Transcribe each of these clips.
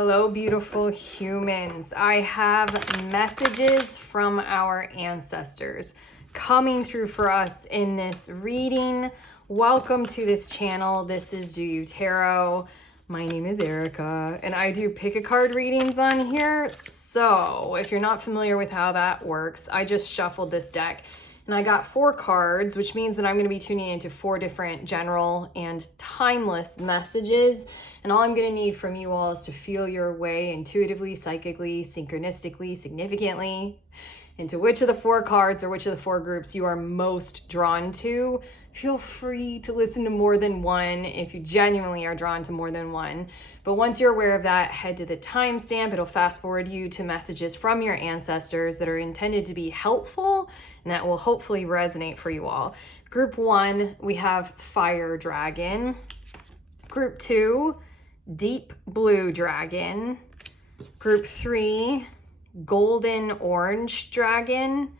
Hello, beautiful humans. I have messages from our ancestors coming through for us in this reading. Welcome to this channel. This is Do You Tarot. My name is Erica, and I do pick a card readings on here. So if you're not familiar with how that works, I just shuffled this deck. And I got 4 cards, which means that I'm going to be tuning into 4 different general and timeless messages. And all I'm going to need from you all is to feel your way intuitively, psychically, synchronistically, significantly into which of the 4 cards or which of the 4 groups you are most drawn to. Feel free to listen to more than one if you genuinely are drawn to more than one. But once you're aware of that, head to the timestamp. It'll fast forward you to messages from your ancestors that are intended to be helpful and that will hopefully resonate for you all. Group 1, we have Fire Dragon. Group 2, Deep Blue Dragon. Group 3, Golden Orange Dragon.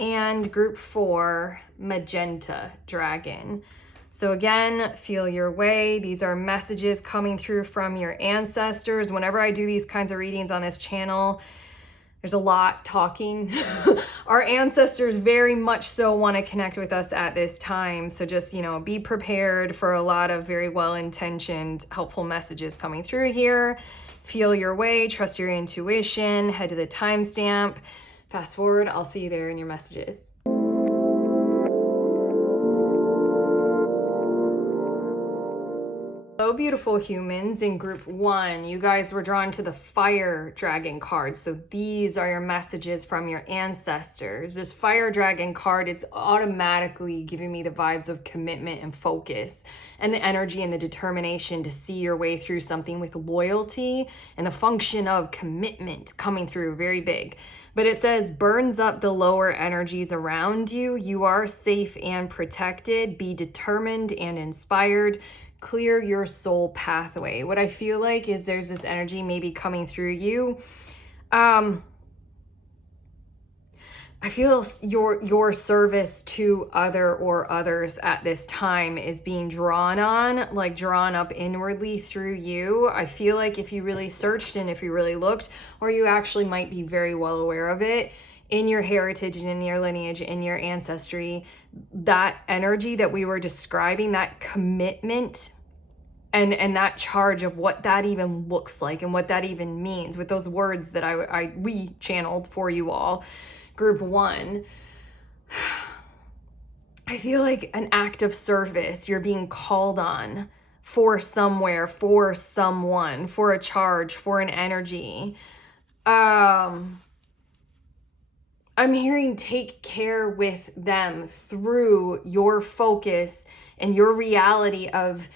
And group 4, Magenta Dragon. So again, feel your way. These are messages coming through from your ancestors. Whenever I do these kinds of readings on this channel, there's a lot talking. Our ancestors very much so want to connect with us at this time. So just, be prepared for a lot of very well-intentioned, helpful messages coming through here. Feel your way, trust your intuition, head to the timestamp. Fast forward, I'll see you there in your messages. Hello, beautiful humans. In group 1, you guys were drawn to the Fire Dragon card. So these are your messages from your ancestors. This Fire Dragon card, it's automatically giving me the vibes of commitment and focus and the energy and the determination to see your way through something with loyalty and the function of commitment coming through very big. But it says burns up the lower energies around you. You are safe and protected. Be determined and inspired. Clear your soul pathway. What I feel like is there's this energy maybe coming through you. I feel your service to others at this time is being drawn on, like drawn up inwardly through you. I feel like if you really searched and if you really looked, or you actually might be very well aware of it, in your heritage and in your lineage, in your ancestry, that energy that we were describing, that commitment and that charge of what that even looks like and what that even means with those words that we channeled for you all. Group 1, I feel like an act of service. You're being called on for somewhere, for someone, for a charge, for an energy. I'm hearing take care with them through your focus and your reality of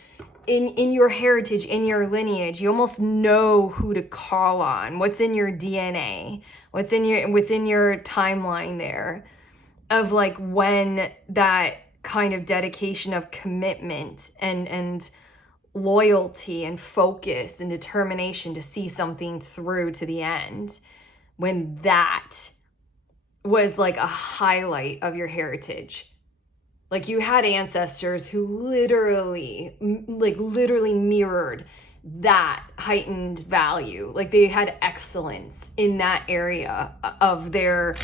in your heritage, in your lineage. You almost know who to call on, what's in your DNA, what's in your timeline there of like when that kind of dedication of commitment and loyalty and focus and determination to see something through to the end, when that was like a highlight of your heritage. Like you had ancestors who literally mirrored that heightened value. Like they had excellence in that area of their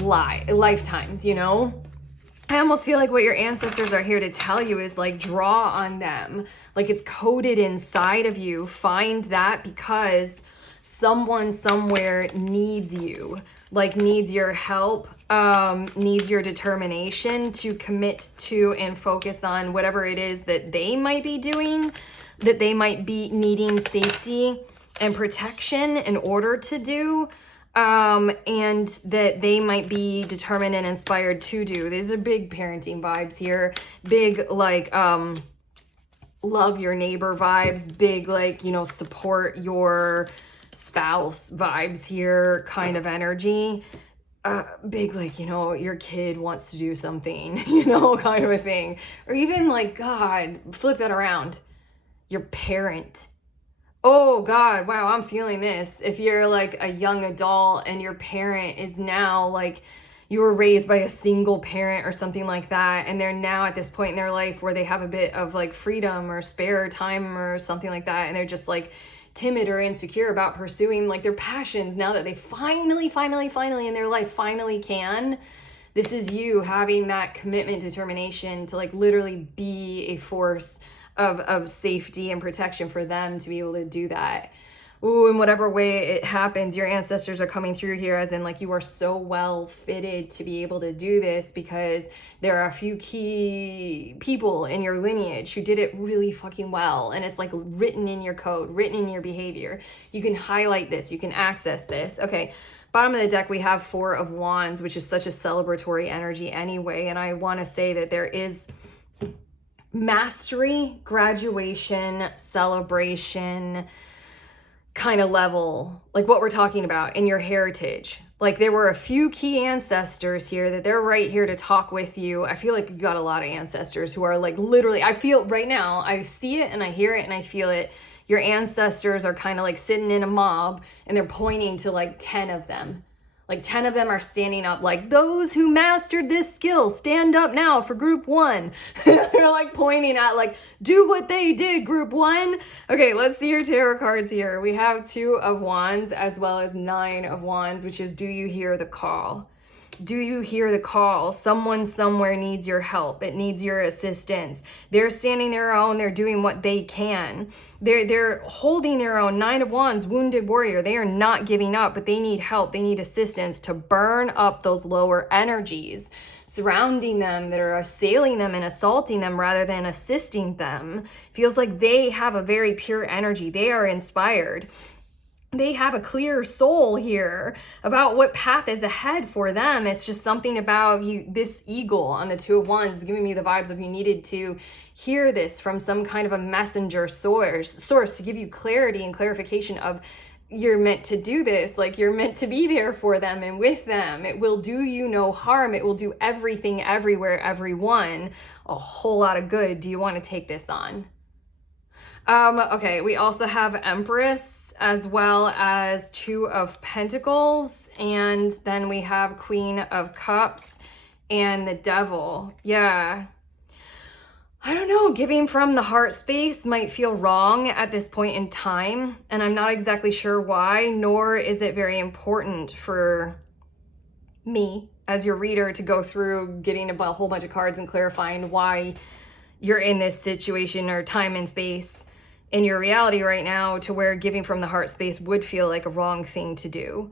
lifetimes, I almost feel like what your ancestors are here to tell you is like draw on them. Like it's coded inside of you. Find that because someone somewhere needs you, like needs your help, needs your determination to commit to and focus on whatever it is that they might be doing, that they might be needing safety and protection in order to do, and that they might be determined and inspired to do. These are big parenting vibes here, big like love your neighbor vibes, big like, support your spouse vibes here kind of energy. Big like, your kid wants to do something, kind of a thing. Or even like, God, flip that around. Your parent. Oh God, wow, I'm feeling this. If you're like a young adult and your parent is now like, you were raised by a single parent or something like that, and they're now at this point in their life where they have a bit of like freedom or spare time or something like that, and they're just like timid or insecure about pursuing like their passions now that they finally in their life finally can. This is you having that commitment, determination to like literally be a force of safety and protection for them to be able to do that. Ooh, in whatever way it happens, your ancestors are coming through here as in like you are so well fitted to be able to do this because there are a few key people in your lineage who did it really fucking well. And it's like written in your code, written in your behavior. You can highlight this, you can access this. Okay, bottom of the deck, we have 4 of Wands, which is such a celebratory energy anyway. And I want to say that there is mastery, graduation, celebration kind of level, like what we're talking about in your heritage. Like there were a few key ancestors here that they're right here to talk with you. I feel like you got a lot of ancestors who are like literally, I feel right now, I see it and I hear it and I feel it. Your ancestors are kind of like sitting in a mob and they're pointing to like 10 of them. Like 10 of them are standing up like, those who mastered this skill, stand up now for group 1. They're like pointing at like, do what they did, group 1. Okay, let's see your tarot cards here. We have 2 of Wands as well as 9 of Wands, which is, do you hear the call? Do you hear the call? Someone somewhere needs your help. It needs your assistance. They're standing their own. They're doing what they can. They're holding their own. 9 of Wands, wounded warrior. They are not giving up, but they need help. They need assistance to burn up those lower energies surrounding them that are assailing them and assaulting them rather than assisting them. Feels like they have a very pure energy. They are inspired. They have a clear soul here about what path is ahead for them. It's just something about you. This eagle on the 2 of Wands is giving me the vibes of you needed to hear this from some kind of a messenger source to give you clarity and clarification of you're meant to do this. Like you're meant to be there for them and with them. It will do you no harm. It will do everything, everywhere, everyone a whole lot of good. Do you want to take this on? Okay, we also have Empress as well as 2 of Pentacles, and then we have Queen of Cups and the Devil. Yeah. I don't know, giving from the heart space might feel wrong at this point in time, and I'm not exactly sure why, nor is it very important for me as your reader to go through getting a whole bunch of cards and clarifying why you're in this situation or time and space in your reality right now to where giving from the heart space would feel like a wrong thing to do.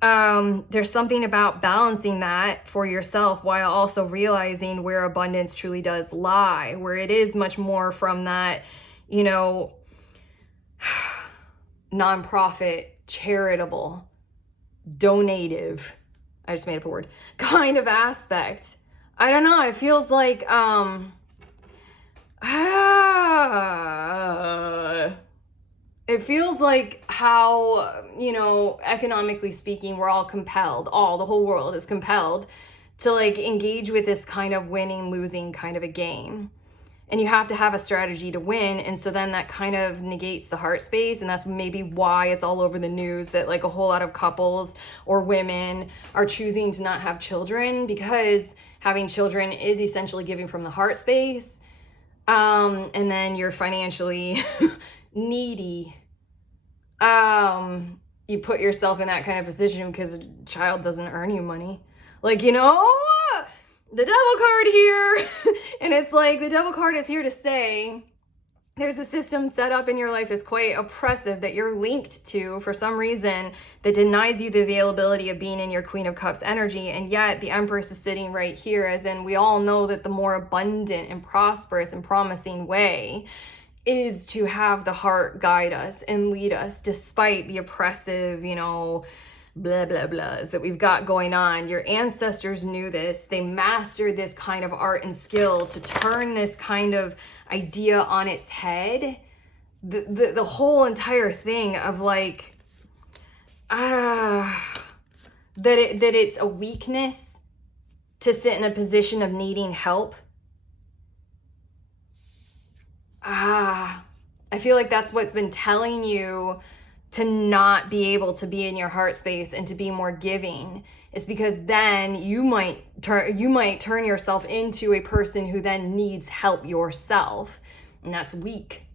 There's something about balancing that for yourself while also realizing where abundance truly does lie, where it is much more from that, you know, nonprofit, charitable, donative, I just made up a word, kind of aspect. I don't know, it feels like, it feels like how, you know, economically speaking, we're all compelled, the whole world is compelled to like engage with this kind of winning, losing kind of a game. And you have to have a strategy to win. And so then that kind of negates the heart space. And that's maybe why it's all over the news that like a whole lot of couples or women are choosing to not have children, because having children is essentially giving from the heart space. And then you're financially needy. You put yourself in that kind of position because a child doesn't earn you money. Like, you know, the devil card here. And it's like the devil card is here to say there's a system set up in your life that's quite oppressive that you're linked to for some reason that denies you the availability of being in your Queen of Cups energy. And yet the Empress is sitting right here, as in we all know that the more abundant and prosperous and promising way is to have the heart guide us and lead us despite the oppressive, you know, blah, blah, blahs that we've got going on. Your ancestors knew this. They mastered this kind of art and skill to turn this kind of idea on its head. The whole entire thing of like, that it's a weakness to sit in a position of needing help. I feel like that's what's been telling you to not be able to be in your heart space and to be more giving, is because then you might turn yourself into a person who then needs help yourself, and that's weak.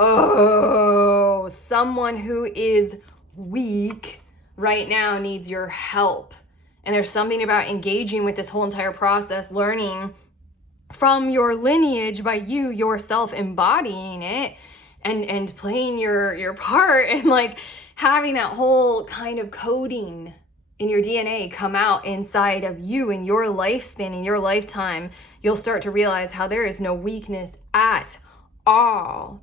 oh, someone who is weak right now needs your help. And there's something about engaging with this whole entire process, learning from your lineage by you yourself embodying it and playing your part, and like having that whole kind of coding in your DNA come out inside of you in your lifespan, in your lifetime. You'll start to realize how there is no weakness at all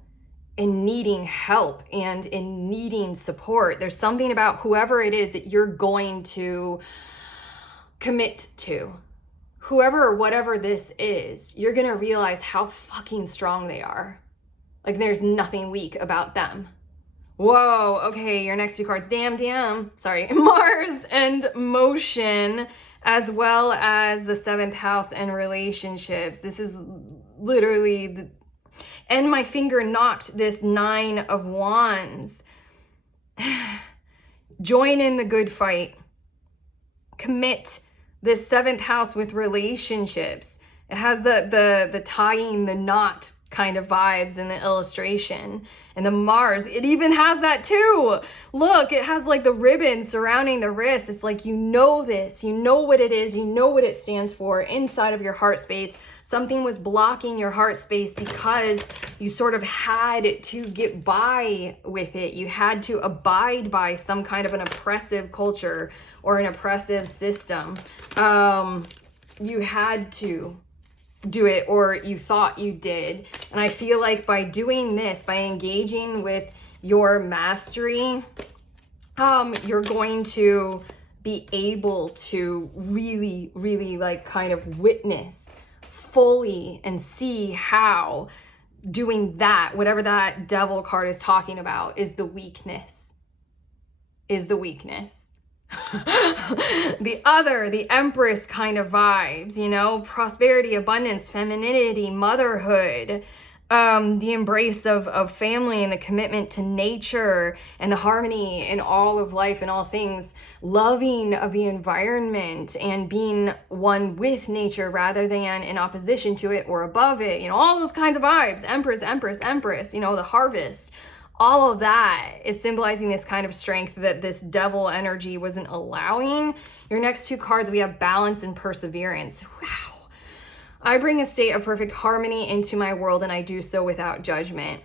in needing help and in needing support. There's something about whoever it is that you're going to commit to, whoever or whatever this is, you're gonna realize how fucking strong they are. Like there's nothing weak about them. Whoa, okay, your next two cards, sorry, Mars and motion, as well as the 7th house and relationships. This is literally, and my finger knocked this 9 of Wands. Join in the good fight. Commit this 7th house with relationships. It has the tying the knot kind of vibes in the illustration. And the Mars, it even has that too. Look, it has like the ribbon surrounding the wrist. It's like, you know this, you know what it is, you know what it stands for inside of your heart space. Something was blocking your heart space because you sort of had to get by with it. You had to abide by some kind of an oppressive culture or an oppressive system. You had to do it, or you thought you did. And I feel like by doing this, by engaging with your mastery, you're going to be able to really, really like kind of witness fully and see how doing that, whatever that devil card is talking about, is the weakness. The Empress kind of vibes, you know, prosperity, abundance, femininity, motherhood, the embrace of family and the commitment to nature and the harmony in all of life and all things, loving of the environment and being one with nature rather than in opposition to it or above it, you know, all those kinds of vibes. Empress, you know, the harvest. All of that is symbolizing this kind of strength that this devil energy wasn't allowing. Your next two cards, we have balance and perseverance. Wow. I bring a state of perfect harmony into my world, and I do so without judgment.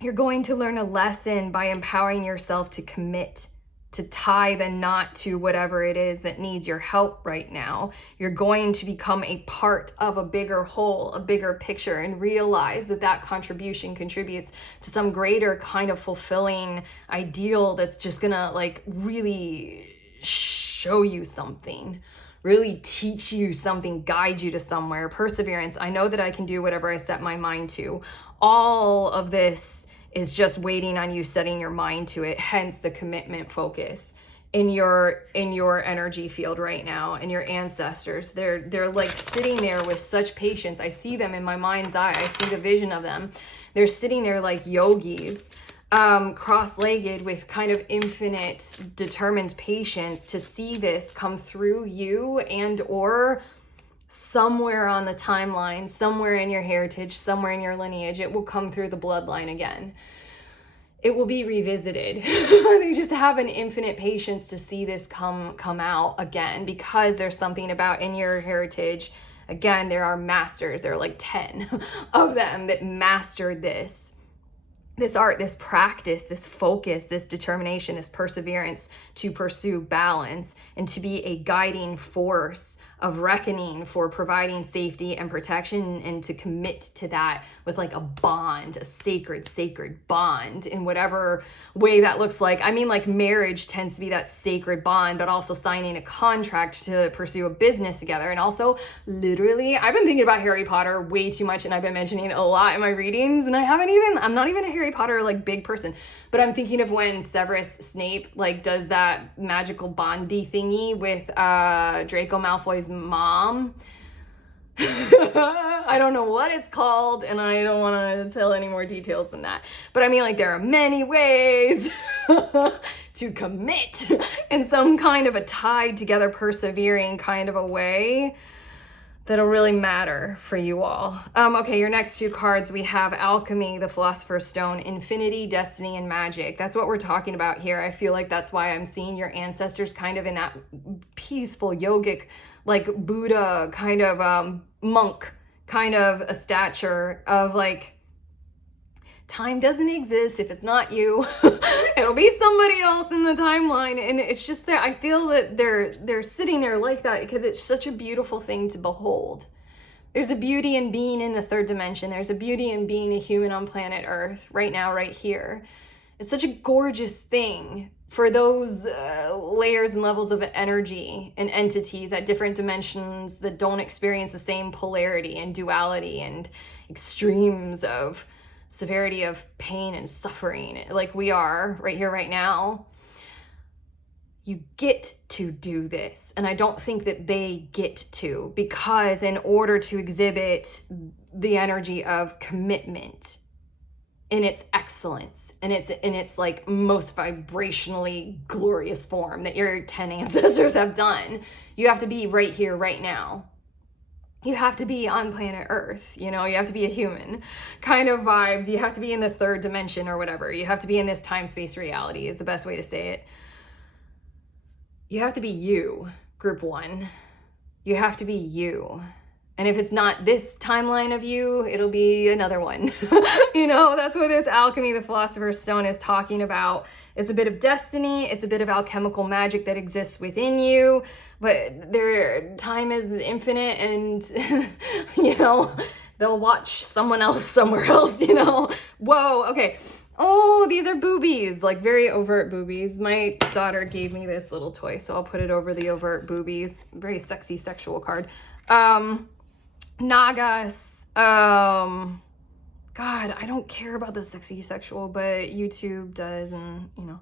You're going to learn a lesson by empowering yourself to commit, to tie the knot to whatever it is that needs your help right now. You're going to become a part of a bigger whole, a bigger picture, and realize that that contribution contributes to some greater kind of fulfilling ideal that's just gonna like really show you something, really teach you something, guide you to somewhere. Perseverance. I know that I can do whatever I set my mind to. All of this is just waiting on you setting your mind to it, hence the commitment focus in your energy field right now. And your ancestors, they're like sitting there with such patience. I see them in my mind's eye. I see the vision of them. They're sitting there like yogis, cross-legged with kind of infinite determined patience to see this come through you, and or somewhere on the timeline, somewhere in your heritage, somewhere in your lineage, it will come through the bloodline again. It will be revisited. They just have an infinite patience to see this come out again, because there's something about in your heritage. Again, there are masters. There are like 10 of them that mastered this art, this practice, this focus, this determination, this perseverance to pursue balance and to be a guiding force of reckoning for providing safety and protection, and to commit to that with like a bond, a sacred bond in whatever way that looks like. I mean, like marriage tends to be that sacred bond, but also signing a contract to pursue a business together. And also literally, I've been thinking about Harry Potter way too much, and I've been mentioning it a lot in my readings, and I'm not even a Harry Potter like big person, but I'm thinking of when Severus Snape like does that magical bondy thingy with Draco Malfoy's mom. I don't know what it's called, and I don't want to tell any more details than that, but I mean, like, there are many ways to commit in some kind of a tied together, persevering kind of a way. that'll really matter for you all. Okay, your next two cards, we have Alchemy, the Philosopher's Stone, Infinity, Destiny, and Magic. That's what we're talking about here. I feel like that's why I'm seeing your ancestors kind of in that peaceful, yogic, like Buddha kind of monk kind of a stature of like, time doesn't exist if it's not you. It'll be somebody else in the timeline. And it's just that I feel that they're sitting there like that because it's such a beautiful thing to behold. There's a beauty in being in the third dimension. There's a beauty in being a human on planet Earth right now, right here. It's such a gorgeous thing for those layers and levels of energy and entities at different dimensions that don't experience the same polarity and duality and extremes of severity of pain and suffering like we are right here, right now. You get to do this. And I don't think that they get to, because in order to exhibit the energy of commitment in its excellence and its like most vibrationally glorious form that your 10 ancestors have done, you have to be right here, right now. You have to be on planet Earth, you know, you have to be a human kind of vibes. You have to be in the third dimension or whatever. You have to be in this time-space reality is the best way to say it. You have to be you, group one. You have to be you. And if it's not this timeline of you, it'll be another one. You know, that's what this Alchemy, the Philosopher's Stone, is talking about. It's a bit of destiny. It's a bit of alchemical magic that exists within you. But time is infinite and, you know, they'll watch someone else somewhere else, you know. Whoa, okay. Oh, these are boobies, like very overt boobies. My daughter gave me this little toy, so I'll put it over the overt boobies. Very sexy sexual card. Nagas. God, I don't care about the sexy sexual, but YouTube does, and you know.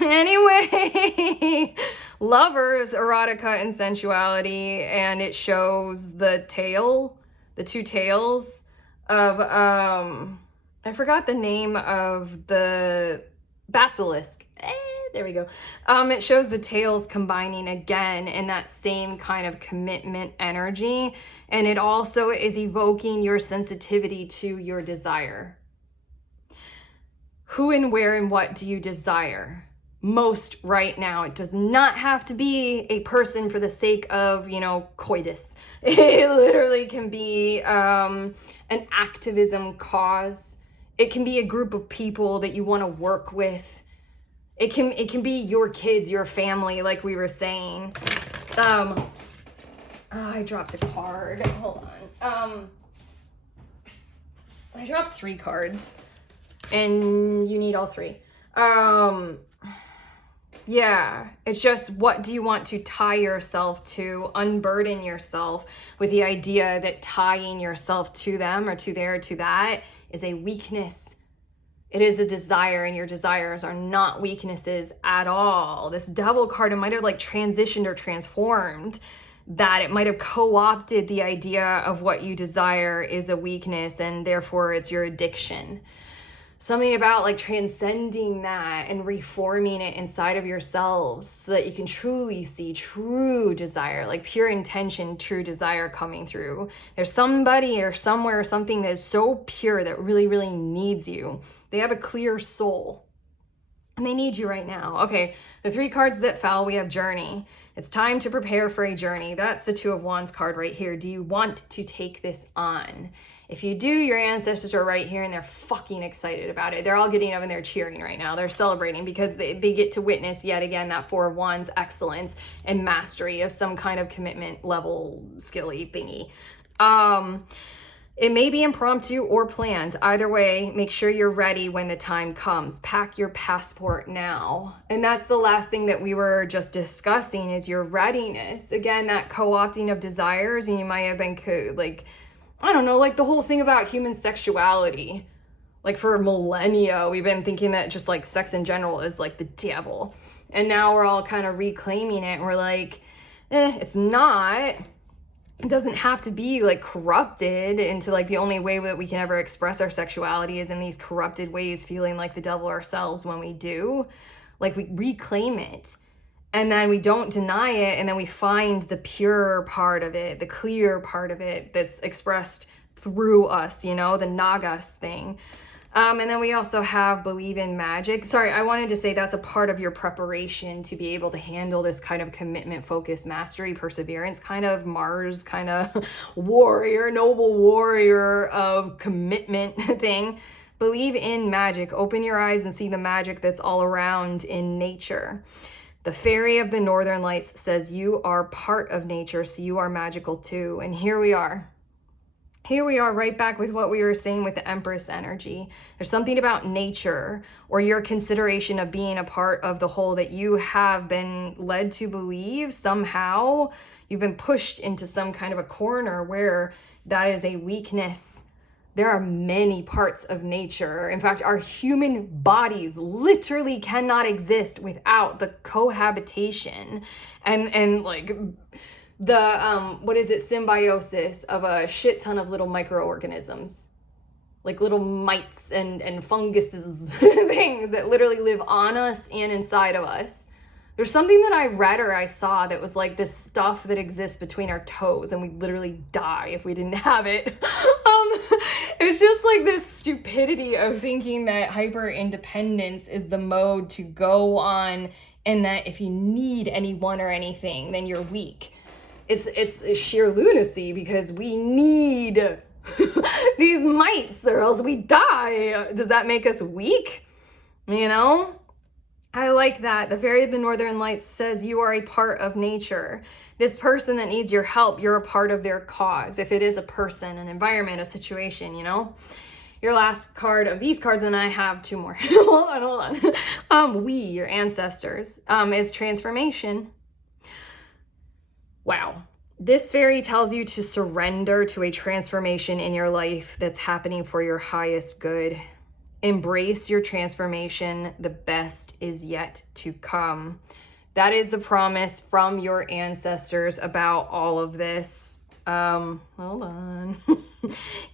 Anyway, lovers, erotica, and sensuality, and it shows the tail, the two tails of I forgot the name of the basilisk. There we go. It shows the tails combining again in that same kind of commitment energy. And it also is evoking your sensitivity to your desire. Who and where and what do you desire most right now? It does not have to be a person for the sake of, you know, coitus. It literally can be an activism cause. It can be a group of people that you want to work with. It can be your kids, your family, like we were saying. Oh, I dropped a card. Hold on. I dropped 3 cards, and you need all 3. Yeah, it's just, what do you want to tie yourself to? Unburden yourself with the idea that tying yourself to them or to there or to that is a weakness. It is a desire, and your desires are not weaknesses at all. This Devil card, it might have like transitioned or transformed that. It might have co-opted the idea of what you desire is a weakness, and therefore it's your addiction. Something about like transcending that and reforming it inside of yourselves so that you can truly see true desire, like pure intention, true desire coming through. There's somebody or somewhere or something that is so pure that really, really needs you. They have a clear soul and they need you right now. Okay, the 3 cards that fell, we have Journey. It's time to prepare for a journey. That's the 2 of Wands card right here. Do you want to take this on? If you do, your ancestors are right here and they're fucking excited about it. They're all getting up and they're cheering right now. They're celebrating because they get to witness yet again that 4 of Wands excellence and mastery of some kind of commitment level skilly thingy. It may be impromptu or planned. Either way, make sure you're ready when the time comes. Pack your passport now. And that's the last thing that we were just discussing is your readiness. Again, that co-opting of desires, and you might have been like, I don't know, like the whole thing about human sexuality. Like for millennia, we've been thinking that just like sex in general is like the devil. And now we're all kind of reclaiming it. And we're like, it's not. It doesn't have to be like corrupted into like the only way that we can ever express our sexuality is in these corrupted ways, feeling like the devil ourselves when we do. Like we reclaim it And then we don't deny it, and then we find the pure part of it, the clear part of it that's expressed through us, you know, the Nagas thing. And then we also have believe in magic. Sorry, I wanted to say that's a part of your preparation to be able to handle this kind of commitment, focus, mastery, perseverance, kind of Mars, kind of warrior, noble warrior of commitment thing. Believe in magic. Open your eyes and see the magic that's all around in nature. The fairy of the Northern Lights says you are part of nature, so you are magical too. And here we are. Here we are right back with what we were saying with the Empress energy. There's something about nature or your consideration of being a part of the whole that you have been led to believe somehow. You've been pushed into some kind of a corner where that is a weakness. There are many parts of nature. In fact, our human bodies literally cannot exist without the cohabitation and like the what is it, symbiosis of a shit ton of little microorganisms, like little mites and funguses, things that literally live on us and inside of us. There's something that I read or I saw that was like this stuff that exists between our toes, and we literally die if we didn't have it. It's just like this stupidity of thinking that hyper independence is the mode to go on, and that if you need anyone or anything, then you're weak. It's sheer lunacy, because we need these mites or else we die. Does that make us weak? You know? I like that. The fairy of the Northern Lights says you are a part of nature. This person that needs your help, you're a part of their cause. If it is a person, an environment, a situation, you know? Your last card of these cards, and I have two more. hold on. We, your ancestors, is transformation. Wow. This fairy tells you to surrender to a transformation in your life that's happening for your highest good. Embrace your transformation. The best is yet to come. That is the promise from your ancestors about all of this. Hold on.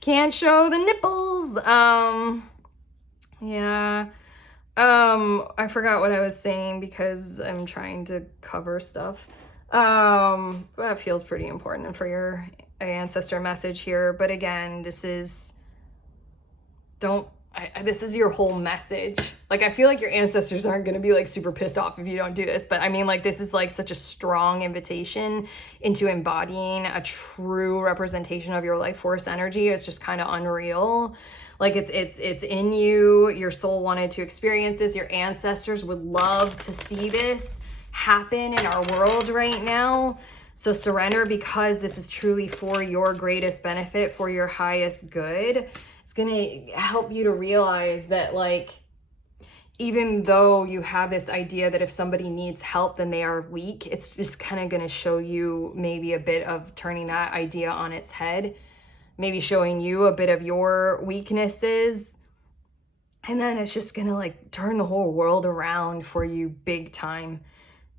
Can't show the nipples. Yeah. I forgot what I was saying because I'm trying to cover stuff. That feels pretty important for your ancestor message here. But again, this is your whole message. Like, I feel like your ancestors aren't going to be like super pissed off if you don't do this, but I mean, like, this is like such a strong invitation into embodying a true representation of your life force energy. It's just kind of unreal. Like, it's in you. Your soul wanted to experience this. Your ancestors would love to see this happen in our world right now. So surrender, because this is truly for your greatest benefit, for your highest good. It's going to help you to realize that, like, even though you have this idea that if somebody needs help, then they are weak, it's just kind of going to show you maybe a bit of turning that idea on its head, maybe showing you a bit of your weaknesses. And then it's just going to like turn the whole world around for you big time.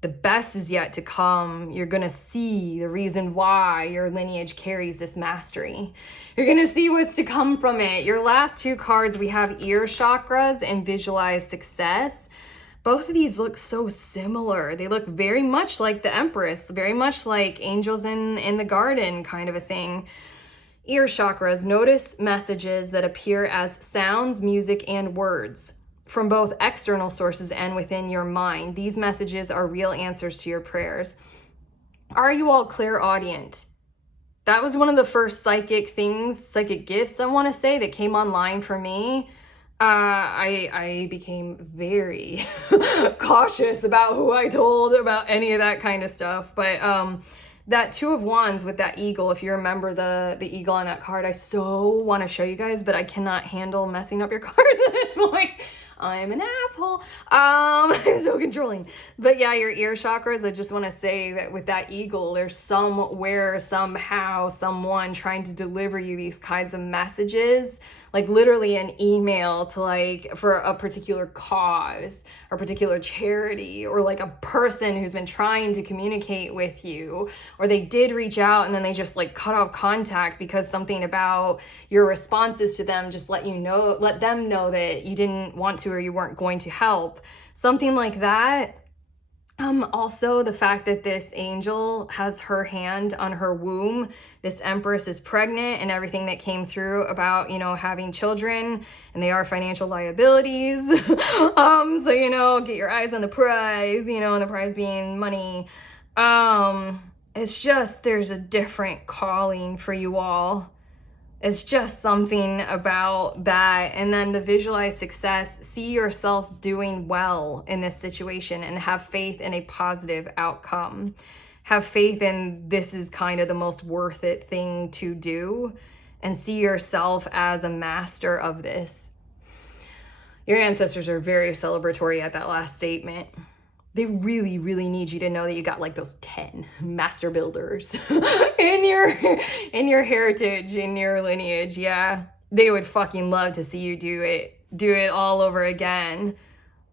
The best is yet to come. You're going to see the reason why your lineage carries this mastery. You're going to see what's to come from it. Your last two cards, we have ear chakras and visualize success. Both of these look so similar. They look very much like the Empress, very much like angels in the garden kind of a thing. Ear chakras, notice messages that appear as sounds, music, and words from both external sources and within your mind. These messages are real answers to your prayers. Are you all clairaudient? That was one of the first psychic gifts, I want to say, that came online for me. I became very cautious about who I told about any of that kind of stuff. But that Two of Wands with that eagle, if you remember the eagle on that card, I so want to show you guys, but I cannot handle messing up your cards at this point. I'm an asshole. I'm so controlling. But yeah, your ear chakras, I just want to say that with that eagle, there's somewhere, somehow, someone trying to deliver you these kinds of messages, like literally an email to like for a particular cause or particular charity, or like a person who's been trying to communicate with you, or they did reach out and then they just like cut off contact because something about your responses to them just let them know that you didn't want to or you weren't going to help. Something like that. Also, the fact that this angel has her hand on her womb, this empress is pregnant, and everything that came through about, having children, and they are financial liabilities. So, get your eyes on the prize, and the prize being money. It's just, there's a different calling for you all. It's just something about that. And then the visualize success, see yourself doing well in this situation and have faith in a positive outcome. Have faith in this is kind of the most worth it thing to do, and see yourself as a master of this. Your ancestors are very celebratory at that last statement. They really, really need you to know that you got like those 10 master builders in your heritage, in your lineage. Yeah, they would fucking love to see you do it all over again.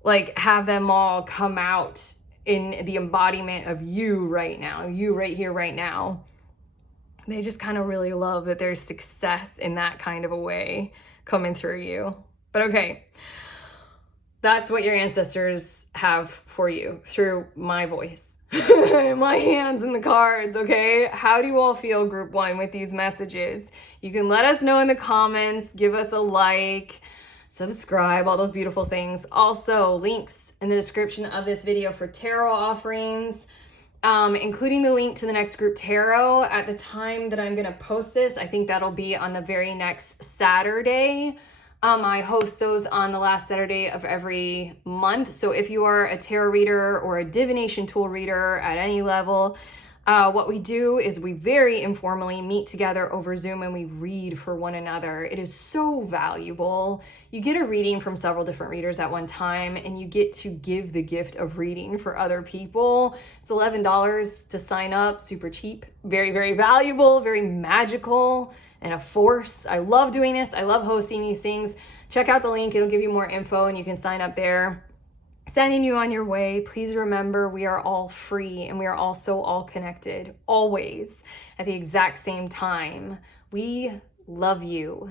Like, have them all come out in the embodiment of you right now, you right here, right now. They just kind of really love that there's success in that kind of a way coming through you. But okay. That's what your ancestors have for you through my voice, my hands and the cards, okay? How do you all feel, group one, with these messages? You can let us know in the comments, give us a like, subscribe, all those beautiful things. Also, links in the description of this video for tarot offerings, including the link to the next group tarot at the time that I'm gonna post this. I think that'll be on the very next Saturday. I host those on the last Saturday of every month. So if you are a tarot reader or a divination tool reader at any level, what we do is we very informally meet together over Zoom and we read for one another. It is so valuable. You get a reading from several different readers at one time, and you get to give the gift of reading for other people. It's $11 to sign up, super cheap, very, very valuable, very magical, and a force. I love doing this. I love hosting these things. Check out the link. It'll give you more info and you can sign up there. Sending you on your way. Please remember, we are all free and we are also all connected, always, at the exact same time. We love you.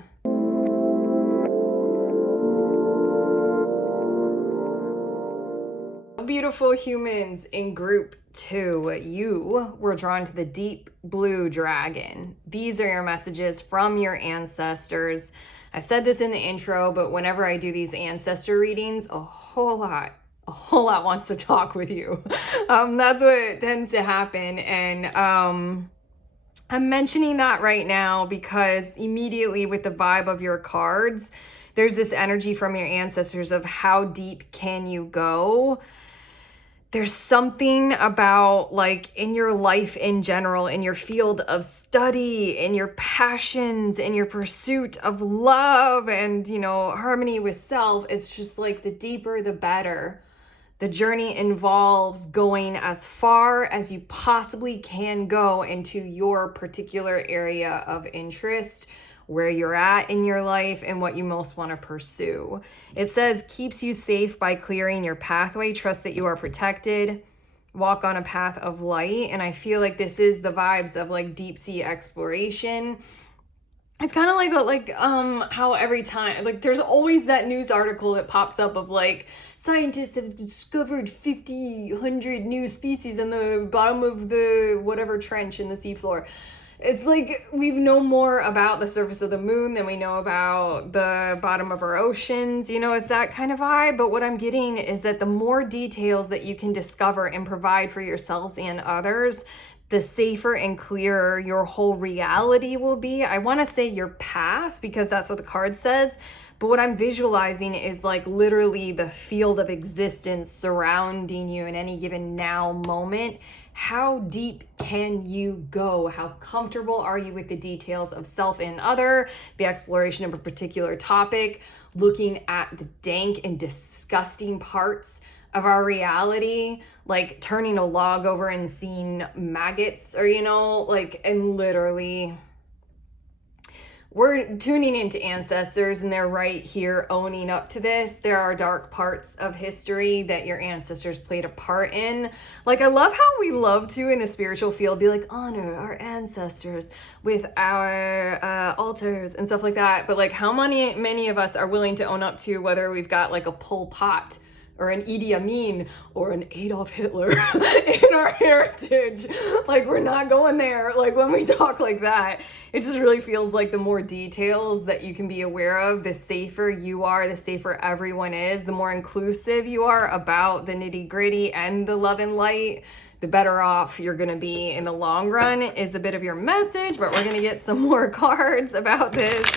Beautiful humans in group 2, you were drawn to the deep blue dragon. These are your messages from your ancestors. I said this in the intro, but whenever I do these ancestor readings, a whole lot wants to talk with you. That's what tends to happen. And I'm mentioning that right now because immediately with the vibe of your cards, there's this energy from your ancestors of how deep can you go. There's something about, like, in your life in general, in your field of study, in your passions, in your pursuit of love and, harmony with self, it's just like the deeper, the better. The journey involves going as far as you possibly can go into your particular area of interest, where you're at in your life and what you most want to pursue. It says keeps you safe by clearing your pathway, trust that you are protected, walk on a path of light. And I feel like this is the vibes of like deep sea exploration. It's kind of like how every time, like, there's always that news article that pops up of like scientists have discovered 100 new species in the bottom of the whatever trench in the seafloor. It's like we know more about the surface of the moon than we know about the bottom of our oceans. It's that kind of vibe. But what I'm getting is that the more details that you can discover and provide for yourselves and others, the safer and clearer your whole reality will be. I want to say your path because that's what the card says. But what I'm visualizing is like literally the field of existence surrounding you in any given now moment. How deep can you go? How comfortable are you with the details of self and other, the exploration of a particular topic, looking at the dank and disgusting parts of our reality, like turning a log over and seeing maggots, or, and literally we're tuning into ancestors and they're right here owning up to this. There are dark parts of history that your ancestors played a part in. Like, I love how we love to, in the spiritual field, be like, honor our ancestors with our altars and stuff like that. But like, how many of us are willing to own up to whether we've got like a Pol Pot or an Idi Amin or an Adolf Hitler in our heritage. Like, we're not going there. Like, when we talk like that, it just really feels like the more details that you can be aware of, the safer you are, the safer everyone is, the more inclusive you are about the nitty gritty and the love and light, the better off you're going to be in the long run, is a bit of your message. But we're going to get some more cards about this.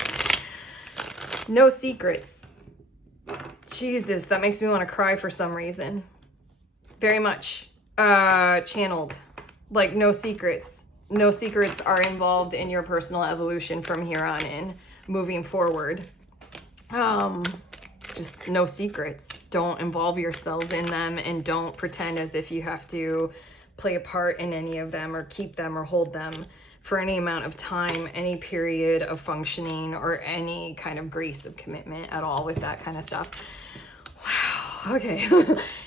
No secrets. Jesus, that makes me want to cry for some reason. Very much channeled. Like, no secrets. No secrets are involved in your personal evolution from here on in, moving forward. Just no secrets. Don't involve yourselves in them, and don't pretend as if you have to play a part in any of them or keep them or hold them for any amount of time, any period of functioning, or any kind of grace of commitment at all with that kind of stuff. Wow, okay.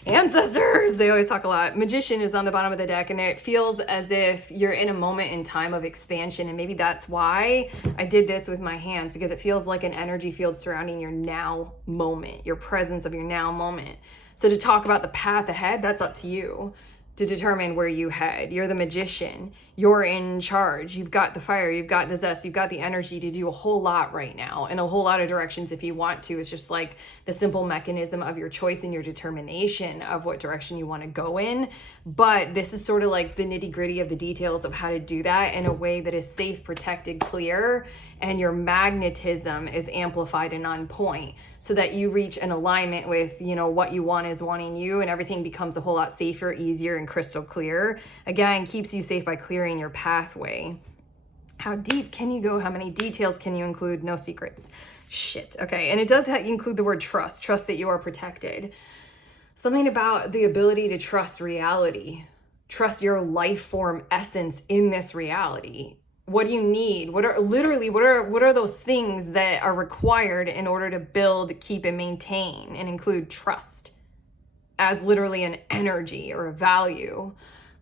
Ancestors, they always talk a lot. Magician is on the bottom of the deck, and it feels as if you're in a moment in time of expansion, and maybe that's why I did this with my hands, because it feels like an energy field surrounding your now moment, your presence of your now moment. So to talk about the path ahead, that's up to you to determine where you head. You're the magician. You're in charge. You've got the fire. You've got the zest. You've got the energy to do a whole lot right now in a whole lot of directions if you want to. It's just like the simple mechanism of your choice and your determination of what direction you want to go in. But this is sort of like the nitty gritty of the details of how to do that in a way that is safe, protected, clear, and your magnetism is amplified and on point, so that you reach an alignment with, you know, what you want is wanting you, and everything becomes a whole lot safer, easier, and crystal clear. Again, keeps you safe by clearing your pathway. How deep can you go? How many details can you include? No secrets. Shit. Okay. And it does include the word trust. Trust that you are protected. Something about the ability to trust reality. Trust your life form essence in this reality. What do you need? What are those things that are required in order to build, keep, and maintain and include trust as literally an energy or a value?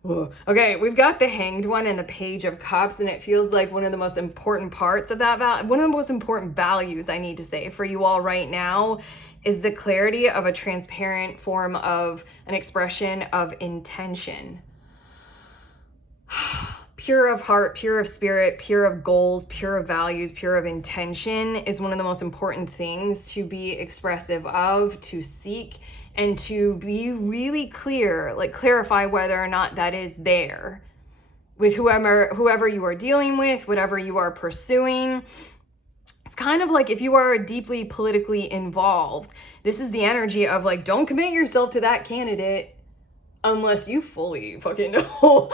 Ooh. Okay, we've got the Hanged One and the Page of Cups, and it feels like one of the most important parts of that one of the most important values, I need to say, for you all right now is the clarity of a transparent form of an expression of intention. Pure of heart, pure of spirit, pure of goals, pure of values, pure of intention is one of the most important things to be expressive of, to seek, and to be really clear, like clarify whether or not that is there with whoever you are dealing with, whatever you are pursuing. It's kind of like if you are deeply politically involved, this is the energy of like, don't commit yourself to that candidate unless you fully fucking know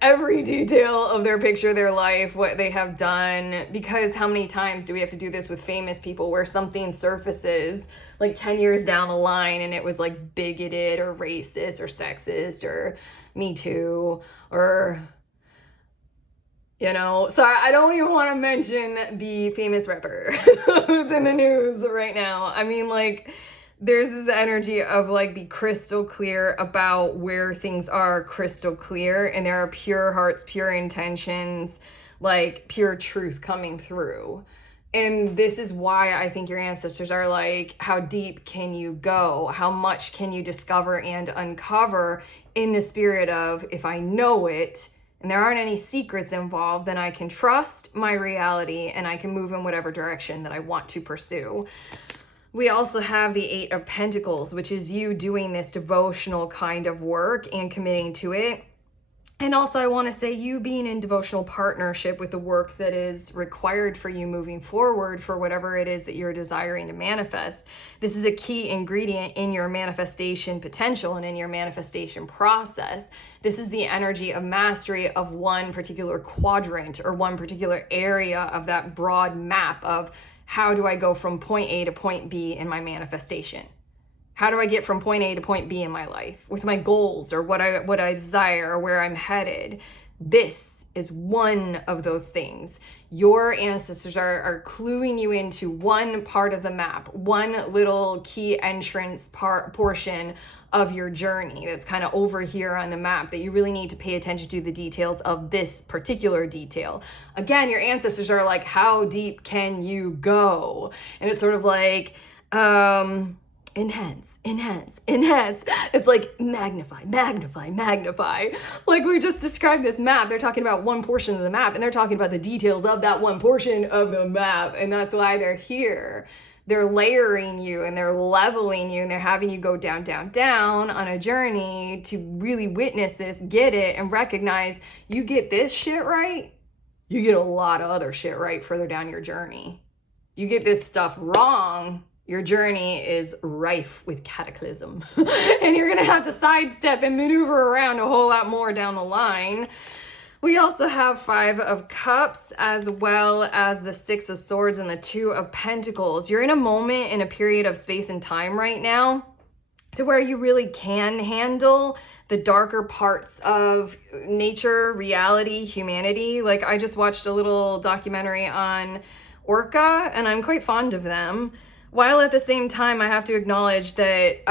every detail of their picture, their life, what they have done. Because how many times do we have to do this with famous people where something surfaces like 10 years down the line and it was like bigoted or racist or sexist or Me Too or, you know, so I don't even want to mention the famous rapper who's in the news right now. I mean, like, there's this energy of like, be crystal clear about where things are crystal clear, and there are pure hearts, pure intentions, like pure truth coming through. And this is why I think your ancestors are like, how deep can you go? How much can you discover and uncover in the spirit of, if I know it and there aren't any secrets involved, then I can trust my reality and I can move in whatever direction that I want to pursue. We also have the Eight of Pentacles, which is you doing this devotional kind of work and committing to it. And also I want to say you being in devotional partnership with the work that is required for you moving forward for whatever it is that you're desiring to manifest. This is a key ingredient in your manifestation potential and in your manifestation process. This is the energy of mastery of one particular quadrant or one particular area of that broad map of how do I go from point A to point B in my manifestation? How do I get from point A to point B in my life with my goals or what I desire or where I'm headed? This is one of those things. Your ancestors are cluing you into one part of the map, one little key entrance portion of your journey that's kind of over here on the map, but you really need to pay attention to the details of this particular detail. Again, your ancestors are like, how deep can you go? And it's sort of like, enhance, enhance, enhance. It's like magnify, magnify, magnify. Like we just described this map. They're talking about one portion of the map and they're talking about the details of that one portion of the map. And that's why they're here. They're layering you and they're leveling you and they're having you go down, down, down on a journey to really witness this, get it, and recognize you get this shit right, you get a lot of other shit right further down your journey. You get this stuff wrong, your journey is rife with cataclysm. And you're gonna have to sidestep and maneuver around a whole lot more down the line. We also have 5 of Cups as well as the 6 of Swords and the 2 of Pentacles. You're in a moment in a period of space and time right now to where you really can handle the darker parts of nature, reality, humanity. Like I just watched a little documentary on orca and I'm quite fond of them. While at the same time, I have to acknowledge that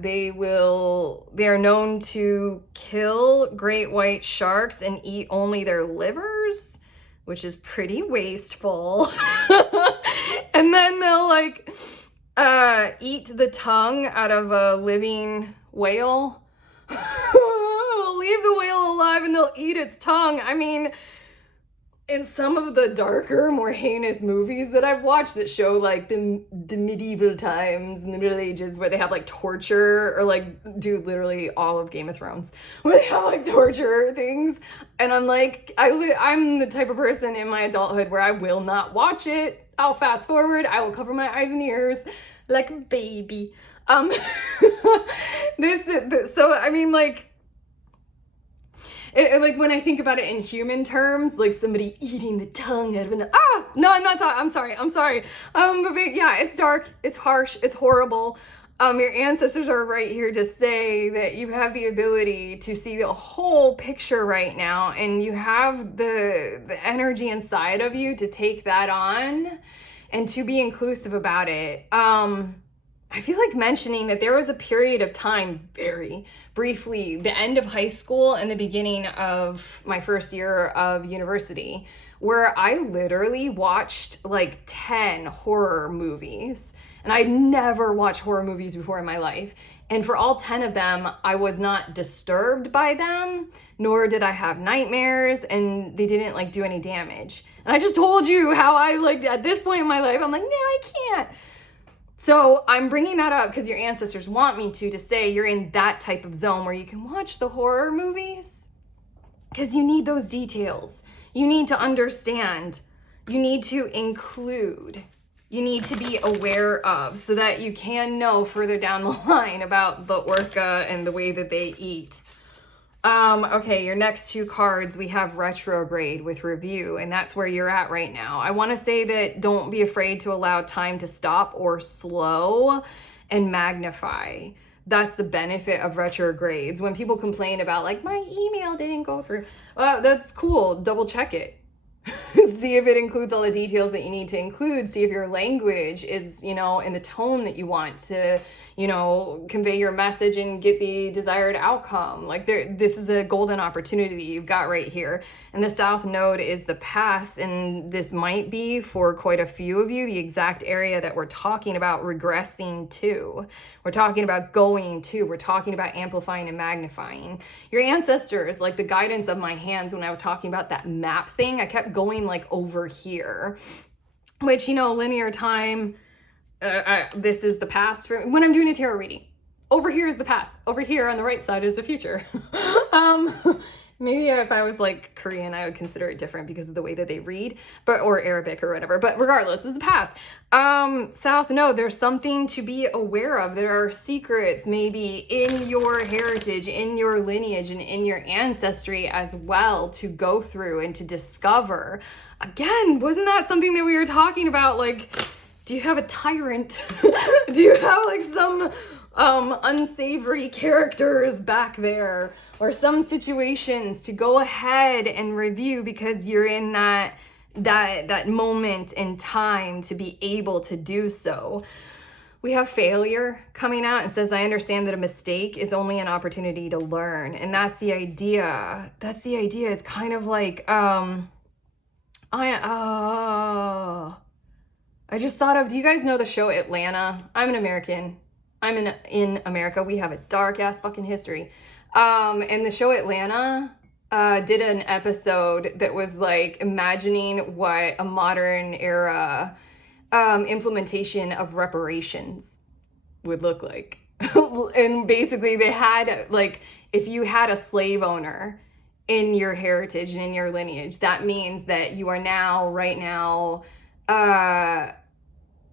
they are known to kill great white sharks and eat only their livers, which is pretty wasteful. And then they'll like eat the tongue out of a living whale. Leave the whale alive and they'll eat its tongue. I mean, in some of the darker, more heinous movies that I've watched that show like the medieval times and the Middle Ages where they have like torture or like, dude, literally all of Game of Thrones where they have like torture things. And I'm like, I'm the type of person in my adulthood where I will not watch it. I'll fast forward. I will cover my eyes and ears like a baby. So I mean like, like when I think about it in human terms, like somebody eating the tongue out of an, no, I'm not talking, I'm sorry. But yeah, it's dark, it's harsh, it's horrible. Your ancestors are right here to say that you have the ability to see the whole picture right now, and you have the energy inside of you to take that on and to be inclusive about it. I feel like mentioning that there was a period of time, very briefly, the end of high school and the beginning of my first year of university, where I literally watched like 10 horror movies. And I'd never watched horror movies before in my life. And for all 10 of them, I was not disturbed by them, nor did I have nightmares, and they didn't like do any damage. And I just told you how I like at this point in my life, I'm like, no, I can't. So I'm bringing that up because your ancestors want me to say you're in that type of zone where you can watch the horror movies because you need those details. You need to understand. You need to include. You need to be aware of so that you can know further down the line about the orca and the way that they eat. Okay, your next 2 cards, we have retrograde with review, and that's where you're at right now. I want to say that don't be afraid to allow time to stop or slow and magnify. That's the benefit of retrogrades. When people complain about like, my email didn't go through, that's cool. Double check it. See if it includes all the details that you need to include. See if your language is, in the tone that you want to, convey your message and get the desired outcome. Like this is a golden opportunity you've got right here. And the South Node is the past. And this might be for quite a few of you, the exact area that we're talking about regressing to. We're talking about going to, we're talking about amplifying and magnifying. Your ancestors, like the guidance of my hands when I was talking about that map thing, I kept going like over here, which, linear time, this is the past for when I'm doing a tarot reading. Over here is the past. Over here on the right side is the future. Maybe if I was like Korean, I would consider it different because of the way that they read, or Arabic or whatever. But regardless, this is the past. South Node, there's something to be aware of. There are secrets maybe in your heritage, in your lineage, and in your ancestry as well to go through and to discover. Again, wasn't that something that we were talking about? Like, do you have a tyrant? Do you have like some unsavory characters back there, or some situations to go ahead and review because you're in that moment in time to be able to do so? We have failure coming out and says, I understand that a mistake is only an opportunity to learn. And that's the idea. It's kind of like, I just thought of, do you guys know the show Atlanta? I'm an American. I'm in America. We have a dark ass fucking history. And the show Atlanta did an episode that was like imagining what a modern era implementation of reparations would look like. And basically they had like, if you had a slave owner in your heritage and in your lineage, that means that you are now, right now,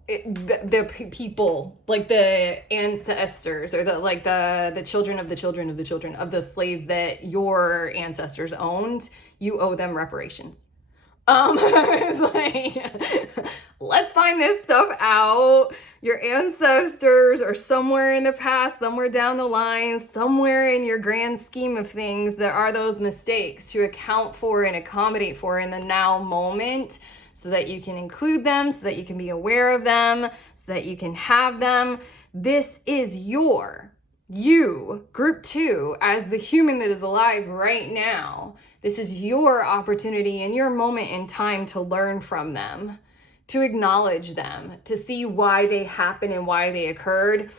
the people, like the ancestors, or the children of the children of the children of the slaves that your ancestors owned, you owe them reparations. It's like, let's find this stuff out. Your ancestors are somewhere in the past, somewhere down the line, somewhere in your grand scheme of things, there are those mistakes to account for and accommodate for in the now moment, so that you can include them, so that you can be aware of them, so that you can have them. This is you, group 2, as the human that is alive right now. This is your opportunity and your moment in time to learn from them, to acknowledge them, to see why they happened and why they occurred,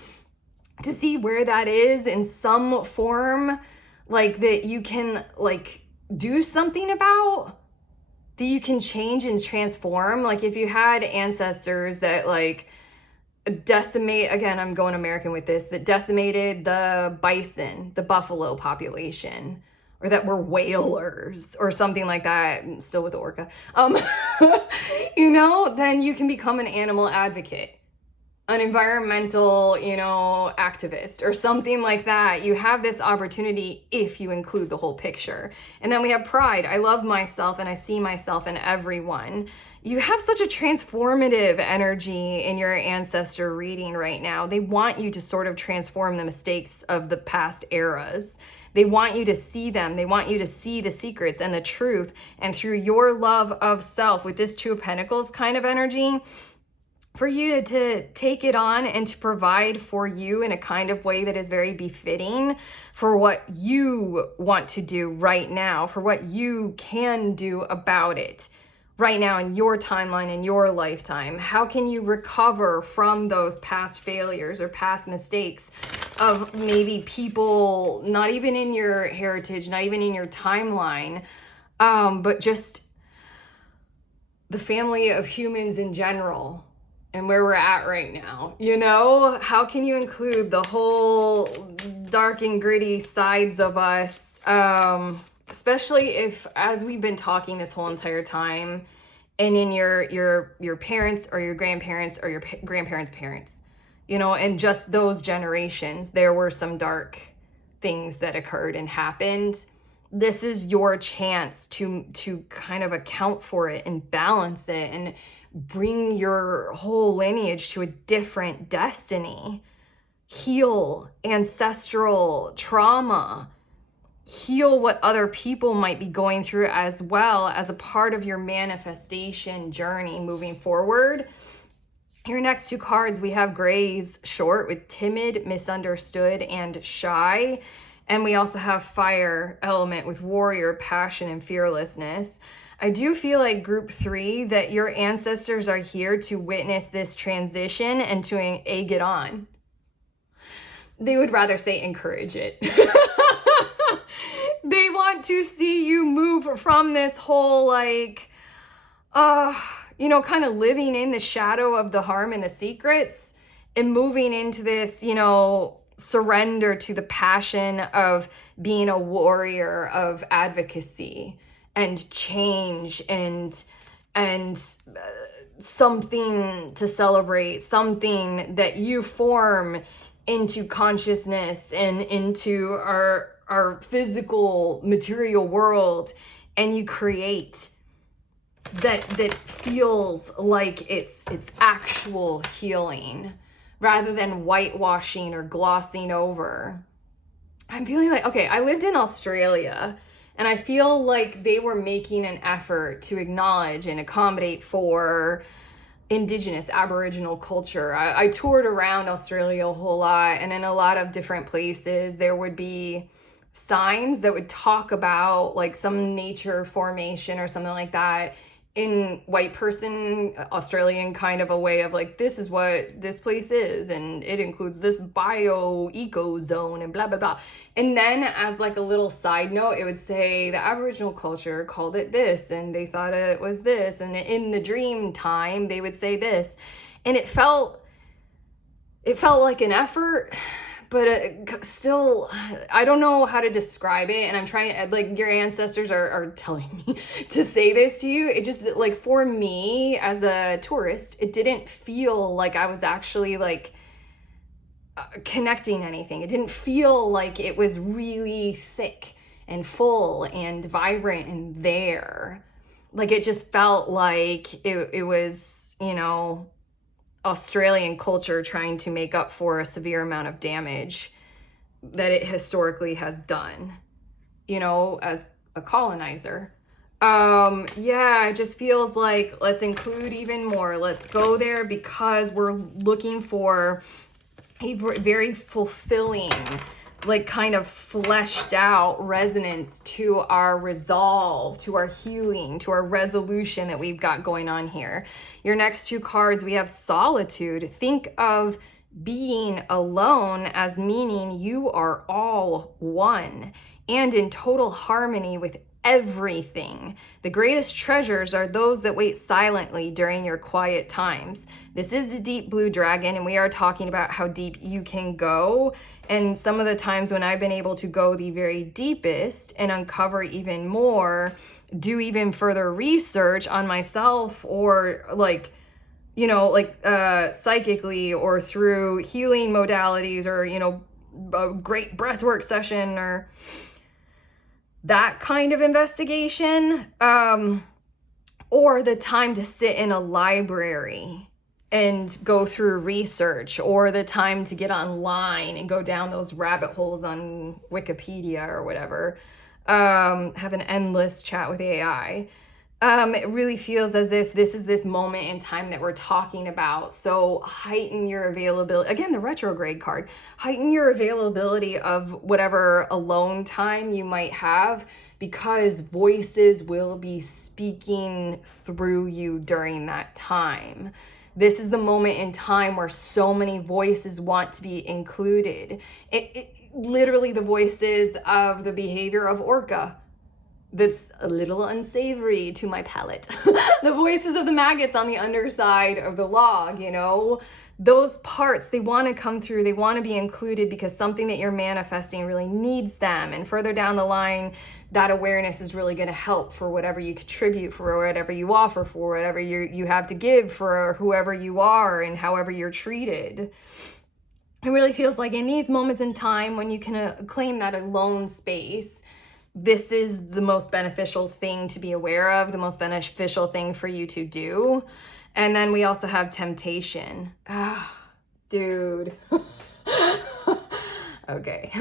to see where that is in some form, like that you can like do something about, that you can change and transform. Like if you had ancestors that like decimate, again, I'm going American with this, that decimated the bison, the buffalo population, or that were whalers or something like that, still with the orca, then you can become an animal advocate, an environmental, activist or something like that. You have this opportunity if you include the whole picture. And then we have pride. I love myself and I see myself in everyone. You have such a transformative energy in your ancestor reading right now. They want you to sort of transform the mistakes of the past eras. They want you to see them. They want you to see the secrets and the truth. And through your love of self, with this Two of Pentacles kind of energy, for you to take it on and to provide for you in a kind of way that is very befitting for what you want to do right now, for what you can do about it right now in your timeline, in your lifetime. How can you recover from those past failures or past mistakes of maybe people not even in your heritage, not even in your timeline, but just the family of humans in general and where we're at right now? How can you include the whole dark and gritty sides of us, especially if, as we've been talking this whole entire time, and in your parents or your grandparents or your grandparents' parents, and just those generations, there were some dark things that occurred and happened. This is your chance to kind of account for it and balance it and bring your whole lineage to a different destiny. Heal ancestral trauma. Heal what other people might be going through as well, as a part of your manifestation journey moving forward. Your next 2 cards, we have Grays short with timid, misunderstood, and shy. And we also have fire element with warrior, passion, and fearlessness. I do feel like group 3, that your ancestors are here to witness this transition and to egg it on. They would rather say encourage it. They want to see you move from this whole kind of living in the shadow of the harm and the secrets, and moving into this, surrender to the passion of being a warrior of advocacy and change and something to celebrate, something that you form into consciousness and into our physical material world, and you create that feels like it's actual healing rather than whitewashing or glossing over. I'm feeling like, okay, I lived in Australia, and I feel like they were making an effort to acknowledge and accommodate for Indigenous, Aboriginal culture. I toured around Australia a whole lot, and in a lot of different places, there would be signs that would talk about like some nature formation or something like that, in white person, Australian kind of a way of like, this is what this place is, and it includes this eco zone and blah, blah, blah. And then as like a little side note, it would say the Aboriginal culture called it this, and they thought it was this, and in the dream time, they would say this. And it felt like an effort, but still, I don't know how to describe it. And I'm trying, like, your ancestors are telling me to say this to you. It just, like, for me as a tourist, it didn't feel like I was actually, like, connecting anything. It didn't feel like it was really thick and full and vibrant and there. Like, it just felt like it was, you know, Australian culture trying to make up for a severe amount of damage that it historically has done, you know, as a colonizer. Yeah, it just feels like let's include even more. Let's go there because we're looking for a very fulfilling, like kind of fleshed out resonance to our resolve, to our healing, to our resolution that we've got going on here. Your next two cards, we have solitude. Think of being alone as meaning you are all one and in total harmony with everything. The greatest treasures are those that wait silently during your quiet times. This is a deep blue dragon, and we are talking about how deep you can go. And some of the times when I've been able to go the very deepest and uncover even more, do even further research on myself, or like, you know, like psychically, or through healing modalities, or, you know, a great breathwork session, or that kind of investigation, or the time to sit in a library and go through research, or the time to get online and go down those rabbit holes on Wikipedia or whatever, have an endless chat with AI. It really feels as if this is this moment in time that we're talking about. So heighten your availability. Again, the retrograde card. Heighten your availability of whatever alone time you might have, because voices will be speaking through you during that time. This is the moment in time where so many voices want to be included. Literally the voices of the behavior of Orca, that's a little unsavory to my palate. The voices of the maggots on the underside of the log, you know, those parts, they want to come through, they want to be included because something that you're manifesting really needs them. And further down the line, that awareness is really going to help for whatever you contribute, for whatever you offer, for whatever you have to give, for whoever you are and however you're treated. It really feels like in these moments in time when you can claim that alone space, this is the most beneficial thing to be aware of, the most beneficial thing for you to do. And then we also have temptation. Dude. Okay.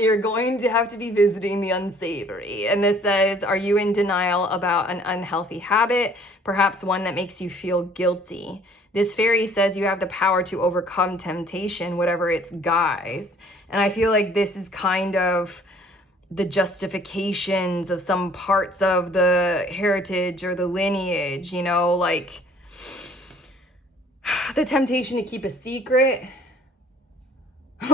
You're going to have to be visiting the unsavory. And this says, are you in denial about an unhealthy habit? Perhaps one that makes you feel guilty. This fairy says you have the power to overcome temptation, whatever its guise. And I feel like this is kind of the justifications of some parts of the heritage or the lineage, you know, like the temptation to keep a secret.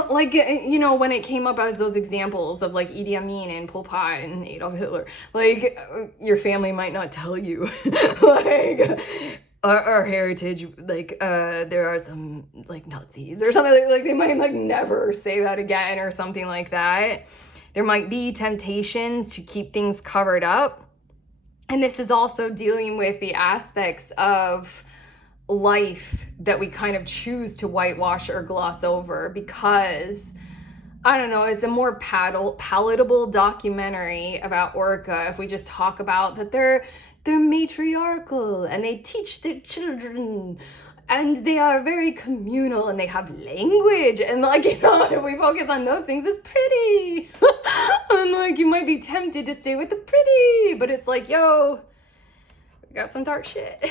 Like, you know, when it came up as those examples of like Idi Amin and Pol Pot and Adolf Hitler, like your family might not tell you, like our heritage, like there are some like Nazis or something, like they might like never say that again or something like that. There might be temptations to keep things covered up. And this is also dealing with the aspects of life that we kind of choose to whitewash or gloss over because, I don't know, it's a more palatable documentary about Orca if we just talk about that they're matriarchal and they teach their children and they are very communal and they have language, and like, you know, if we focus on those things, it's pretty. And like, you might be tempted to stay with the pretty, but it's like, yo, we got some dark shit.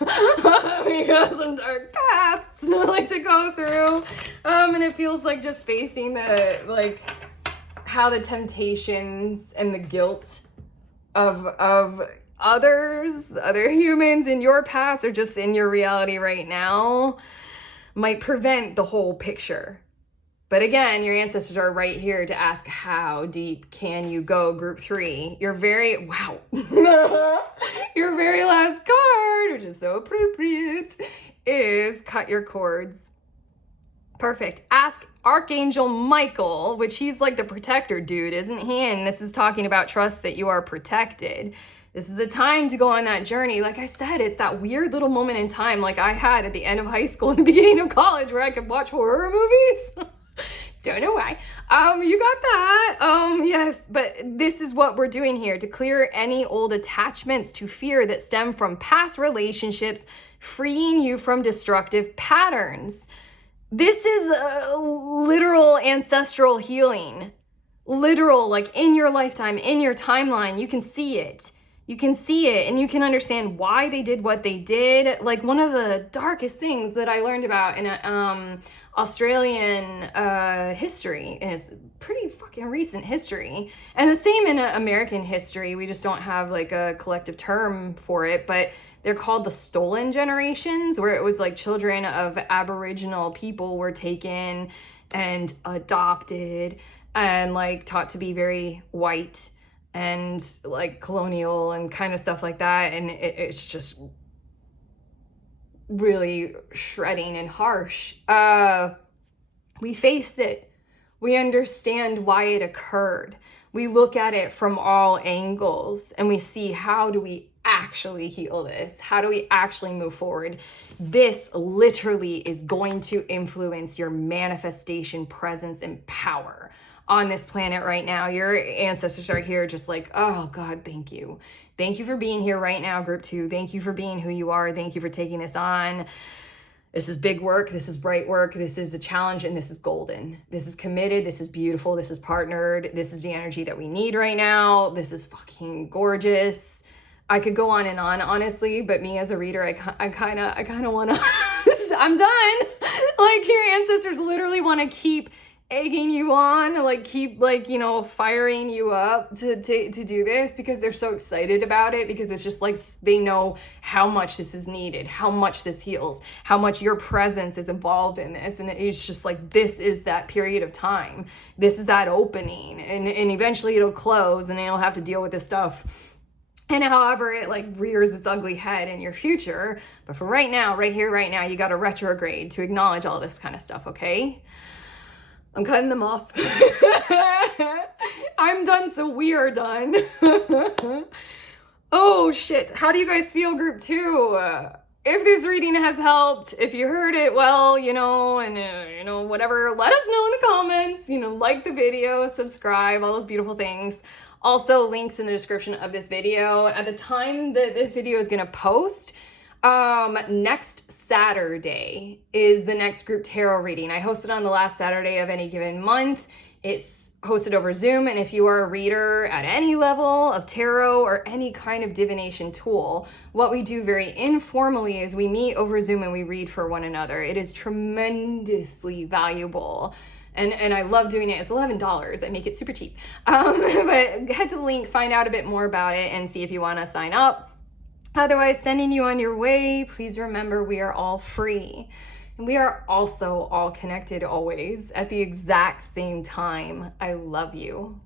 We got some dark pasts like to go through. And it feels like just facing the, like, how the temptations and the guilt of other humans in your past or just in your reality right now might prevent the whole picture. But again, your ancestors are right here to ask, how deep can you go, group 3? Your very, wow, your very last card, which is so appropriate, is cut your cords. Perfect. Ask Archangel Michael, which he's like the protector dude, isn't he? And this is talking about trust that you are protected. This is the time to go on that journey. Like I said, it's that weird little moment in time like I had at the end of high school and the beginning of college where I could watch horror movies. Don't know why. You got that. Yes, but this is what we're doing here, to clear any old attachments to fear that stem from past relationships, freeing you from destructive patterns. This is literal ancestral healing. Literal, like in your lifetime, in your timeline, you can see it. You can see it and you can understand why they did what they did. Like one of the darkest things that I learned about in Australian history, and it's pretty fucking recent history, and the same in American history. We just don't have like a collective term for it, but they're called the stolen generations, where it was like children of Aboriginal people were taken and adopted and like taught to be very white and like colonial and kind of stuff like that. And it's just really shredding and harsh. We face it. We understand why it occurred. We look at it from all angles and we see, how do we actually heal this? How do we actually move forward? This literally is going to influence your manifestation, presence, and power on this planet right now. Your ancestors are here just like, oh God, thank you. Thank you for being here right now, group 2. Thank you for being who you are. Thank you for taking this on. This is big work. This is bright work. This is a challenge, and this is golden. This is committed. This is beautiful. This is partnered. This is the energy that we need right now. This is fucking gorgeous. I could go on and on, honestly, but me as a reader, I kind of want to, I'm done. Like, your ancestors literally want to keep egging you on, like keep like, you know, firing you up to do this, because they're so excited about it, because it's just like they know how much this is needed, how much this heals, how much your presence is involved in this. And it's just like, this is that period of time. This is that opening, and eventually it'll close and you'll have to deal with this stuff. And however it like rears its ugly head in your future. But for right now, right here, right now, you got to retrograde to acknowledge all this kind of stuff, okay? I'm cutting them off. I'm done, so we are done. Oh shit, how do you guys feel, group 2? If this reading has helped, if you heard it well, you know, and you know, whatever, let us know in the comments, you know, like the video, subscribe, all those beautiful things. Also, links in the description of this video. At the time that this video is gonna post, next Saturday is the next group tarot reading. I host it on the last Saturday of any given month. It's hosted over Zoom, and if you are a reader at any level of tarot or any kind of divination tool, what we do very informally is we meet over Zoom and we read for one another. It is tremendously valuable. And I love doing it. It's $11. I make it super cheap. But head to the link, find out a bit more about it, and see if you want to sign up. Otherwise, sending you on your way. Please remember, we are all free. And we are also all connected always at the exact same time. I love you.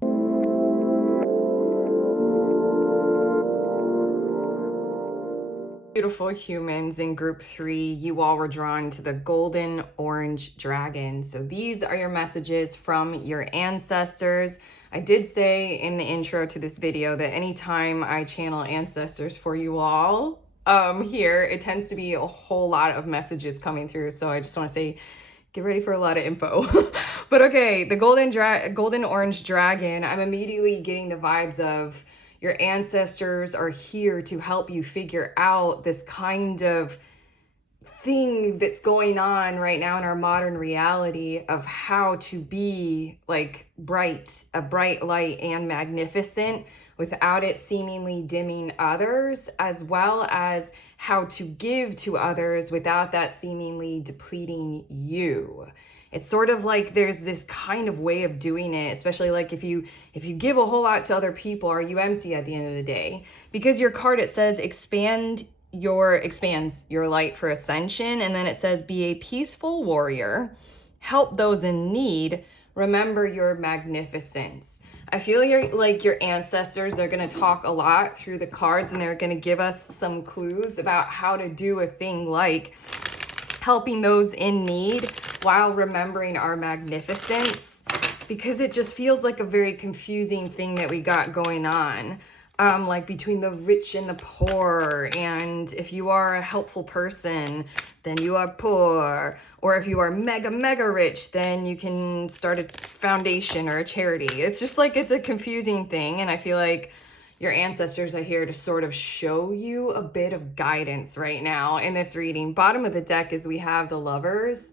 Beautiful humans in group 3, you all were drawn to the golden orange dragon. So these are your messages from your ancestors. I did say in the intro to this video that anytime I channel ancestors for you all here, it tends to be a whole lot of messages coming through. So I just want to say, get ready for a lot of info. But okay, the golden orange dragon, I'm immediately getting the vibes of your ancestors are here to help you figure out this kind of thing that's going on right now in our modern reality of how to be like a bright light and magnificent without it seemingly dimming others, as well as how to give to others without that seemingly depleting you. It's sort of like there's this kind of way of doing it, especially like if you give a whole lot to other people, are you empty at the end of the day? Because your card, it says expands your light for ascension, and then it says be a peaceful warrior, help those in need, remember your magnificence. I feel like your ancestors are going to talk a lot through the cards, and they're going to give us some clues about how to do a thing like helping those in need while remembering our magnificence, because it just feels like a very confusing thing that we got going on. Like between the rich and the poor, and if you are a helpful person, then you are poor, or if you are mega rich, then you can start a foundation or a charity. It's just like, it's a confusing thing, and I feel like your ancestors are here to sort of show you a bit of guidance right now in this reading. Bottom of the deck is we have the Lovers.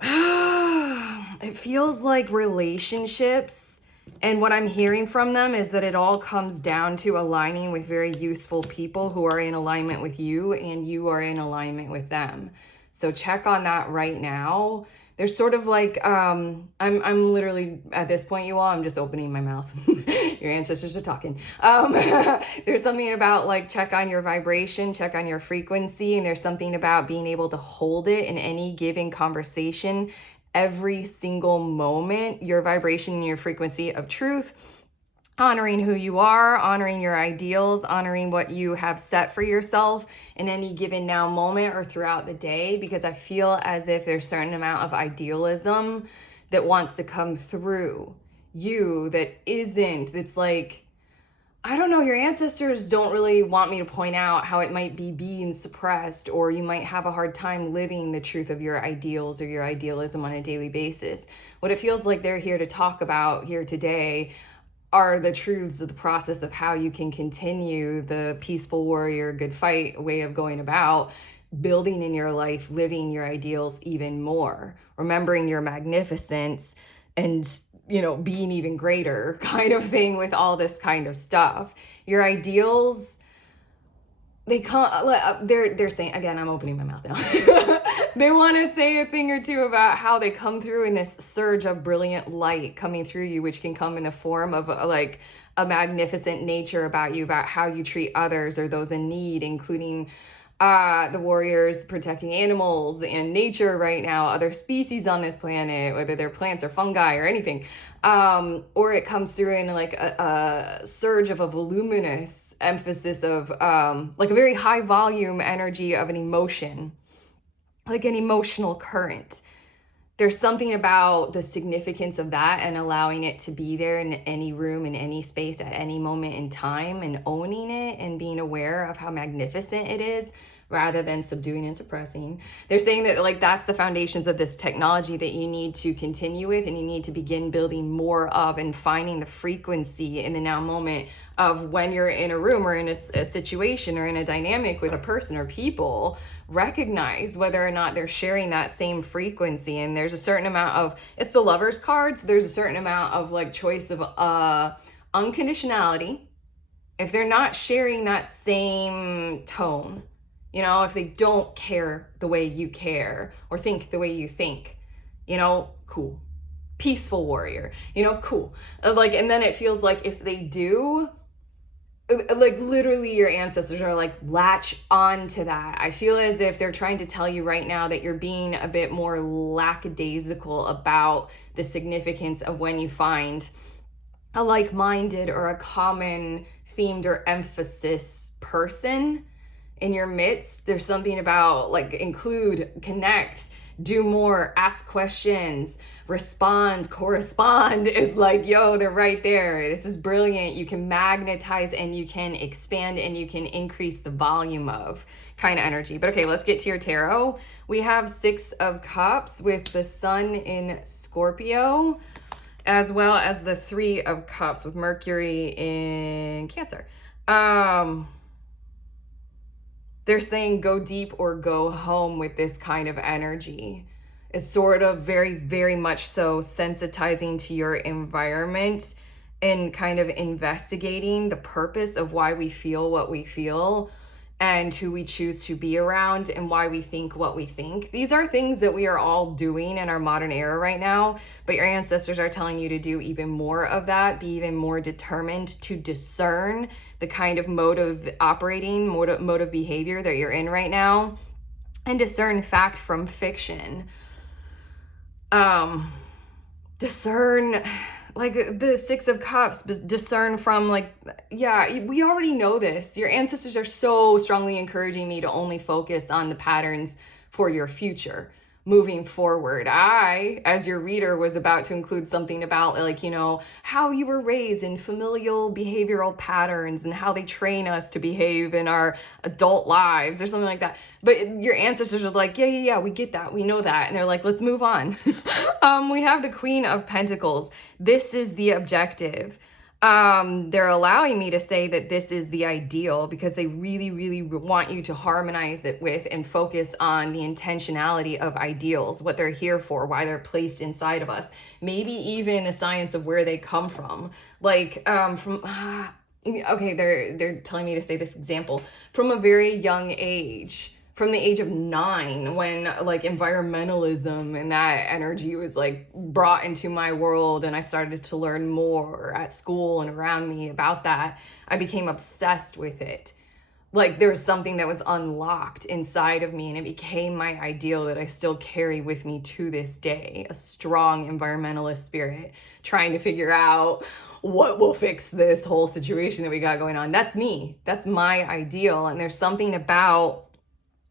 It feels like relationships, and what I'm hearing from them is that it all comes down to aligning with very useful people who are in alignment with you, and you are in alignment with them. So check on that right now. There's sort of like, I'm literally at this point, you all, I'm just opening my mouth. Your ancestors are talking. There's something about like, check on your vibration, check on your frequency. And there's something about being able to hold it in any given conversation, every single moment, your vibration and your frequency of truth, honoring who you are, honoring your ideals, honoring what you have set for yourself in any given now moment or throughout the day, because I feel as if there's a certain amount of idealism that wants to come through you that's like, I don't know, your ancestors don't really want me to point out how it might be being suppressed, or you might have a hard time living the truth of your ideals or your idealism on a daily basis. What it feels like they're here to talk about here today are the truths of the process of how you can continue the peaceful warrior, good fight way of going about building in your life, living your ideals even more, remembering your magnificence, and being even greater kind of thing with all this kind of stuff. Your ideals, they're saying, again, I'm opening my mouth now. They want to say a thing or two about how they come through in this surge of brilliant light coming through you, which can come in the form of like a magnificent nature about you, about how you treat others or those in need, including the warriors protecting animals and nature right now, other species on this planet, whether they're plants or fungi or anything. Or it comes through in like a surge of a voluminous emphasis of like a very high volume energy of an emotion, like an emotional current. There's something about the significance of that and allowing it to be there in any room, in any space, at any moment in time, and owning it and being aware of how magnificent it is, rather than subduing and suppressing. They're saying that like that's the foundations of this technology that you need to continue with, and you need to begin building more of, and finding the frequency in the now moment of when you're in a room or in a situation or in a dynamic with a person or people. Recognize whether or not they're sharing that same frequency. And there's a certain amount of, it's the Lovers cards, there's a certain amount of like choice of unconditionality. If they're not sharing that same tone, if they don't care the way you care or think the way you think, cool. Peaceful warrior, cool. Like, and then it feels like if they do, like literally your ancestors are like, latch on to that. I feel as if they're trying to tell you right now that you're being a bit more lackadaisical about the significance of when you find a like-minded or a common themed or emphasis person in your midst. There's something about like include, connect, do more, ask questions, respond, correspond. Is like, yo, they're right there. This is brilliant. You can magnetize and you can expand and you can increase the volume of kind of energy. But okay, let's get to your tarot. We have 6 of Cups with the Sun in Scorpio, as well as the 3 of Cups with Mercury in Cancer. They're saying go deep or go home with this kind of energy. It's sort of very, very much so sensitizing to your environment and kind of investigating the purpose of why we feel what we feel, and who we choose to be around and why we think what we think. These are things that we are all doing in our modern era right now, but your ancestors are telling you to do even more of that, be even more determined to discern the kind of mode of operating, mode of behavior that you're in right now, and discern fact from fiction. Discern, like the Six of Cups, discern from, like, yeah, we already know this. Your ancestors are so strongly encouraging me to only focus on the patterns for your future moving forward. I, as your reader, was about to include something about, like, you know, how you were raised in familial behavioral patterns and how they train us to behave in our adult lives or something like that. But your ancestors are like, yeah, we get that. We know that. And they're like, let's move on. We have the Queen of Pentacles. This is the objective. They're allowing me to say that this is the ideal because they really, really want you to harmonize it with and focus on the intentionality of ideals, what they're here for, why they're placed inside of us, maybe even the science of where they come from. Like, okay, they're telling me to say this example from a very young age, from the age of 9, when like environmentalism and that energy was like brought into my world and I started to learn more at school and around me about that, I became obsessed with it. Like there was something that was unlocked inside of me and it became my ideal that I still carry with me to this day, a strong environmentalist spirit trying to figure out what will fix this whole situation that we got going on. That's me. That's my ideal. And there's something about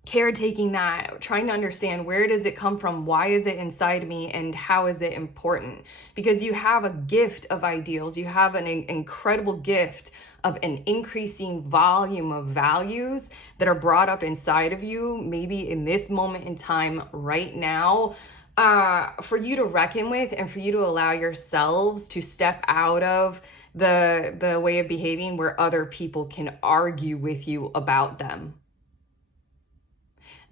caretaking that, trying to understand where does it come from, why is it inside me, and how is it important? Because you have a gift of ideals, you have an incredible gift of an increasing volume of values that are brought up inside of you, maybe in this moment in time right now, for you to reckon with and for you to allow yourselves to step out of the way of behaving where other people can argue with you about them.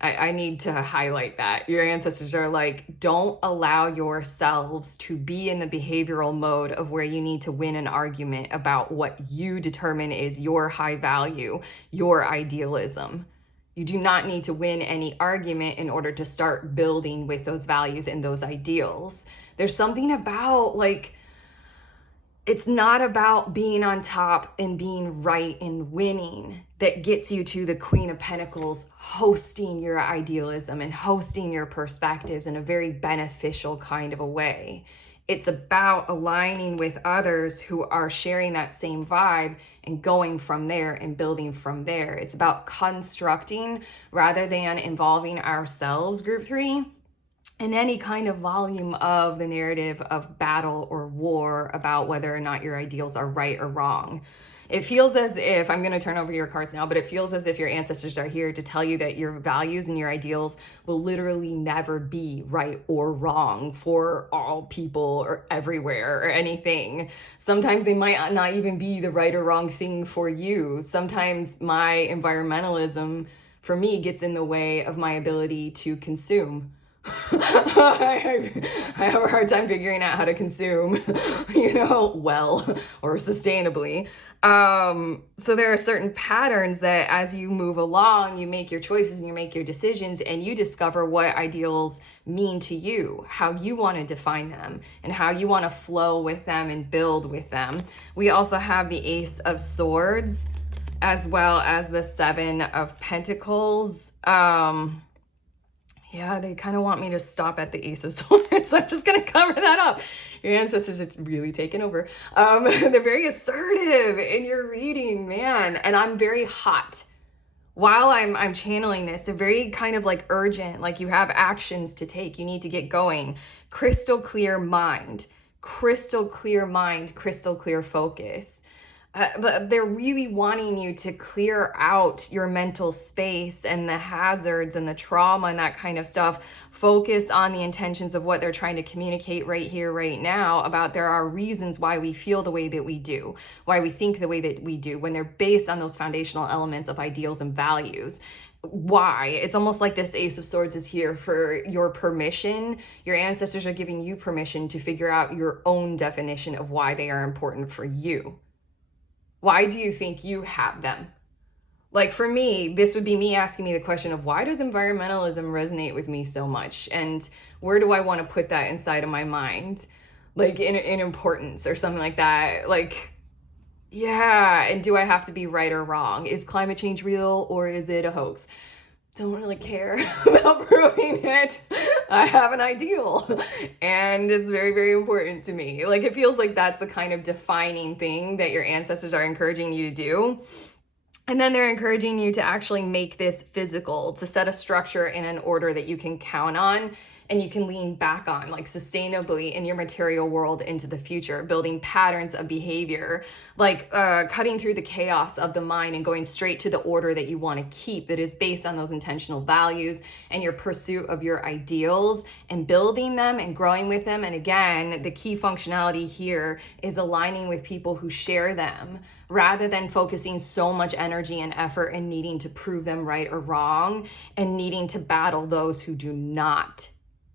I need to highlight that. Your ancestors are like, don't allow yourselves to be in the behavioral mode of where you need to win an argument about what you determine is your high value, your idealism. You do not need to win any argument in order to start building with those values and those ideals. There's something about, like, it's not about being on top and being right and winning that gets you to the Queen of Pentacles, hosting your idealism and hosting your perspectives in a very beneficial kind of a way. It's about aligning with others who are sharing that same vibe and going from there and building from there. It's about constructing rather than involving ourselves, group 3, in any kind of volume of the narrative of battle or war about whether or not your ideals are right or wrong. It feels as if, I'm going to turn over your cards now, but it feels as if your ancestors are here to tell you that your values and your ideals will literally never be right or wrong for all people or everywhere or anything. Sometimes they might not even be the right or wrong thing for you. Sometimes my environmentalism, for me, gets in the way of my ability to consume. I have a hard time figuring out how to consume, well or sustainably. So there are certain patterns that as you move along, you make your choices and you make your decisions and you discover what ideals mean to you, how you want to define them and how you want to flow with them and build with them. We also have the Ace of Swords as well as the Seven of Pentacles. Yeah, they kind of want me to stop at the Ace of Swords, so I'm just going to cover that up. Your ancestors are really taking over. They're very assertive in your reading, man, and I'm very hot. While I'm channeling this, they're very kind of like urgent, like you have actions to take. You need to get going. Crystal clear mind, crystal clear mind, crystal clear focus. They're really wanting you to clear out your mental space and the hazards and the trauma and that kind of stuff. Focus on the intentions of what they're trying to communicate right here, right now, about there are reasons why we feel the way that we do, why we think the way that we do, when they're based on those foundational elements of ideals and values. Why? It's almost like this Ace of Swords is here for your permission. Your ancestors are giving you permission to figure out your own definition of why they are important for you. Why do you think you have them? Like for me, this would be me asking me the question of why does environmentalism resonate with me so much? And where do I want to put that inside of my mind? Like in importance or something like that. Like, yeah. And do I have to be right or wrong? Is climate change real or is it a hoax? Don't really care about proving it. I have an ideal and it's very, very important to me. Like it feels like that's the kind of defining thing that your ancestors are encouraging you to do. And then they're encouraging you to actually make this physical, to set a structure in an order that you can count on and you can lean back on, like sustainably in your material world into the future, building patterns of behavior, like cutting through the chaos of the mind and going straight to the order that you want to keep that is based on those intentional values and your pursuit of your ideals and building them and growing with them. And again, the key functionality here is aligning with people who share them rather than focusing so much energy and effort and needing to prove them right or wrong and needing to battle those who do not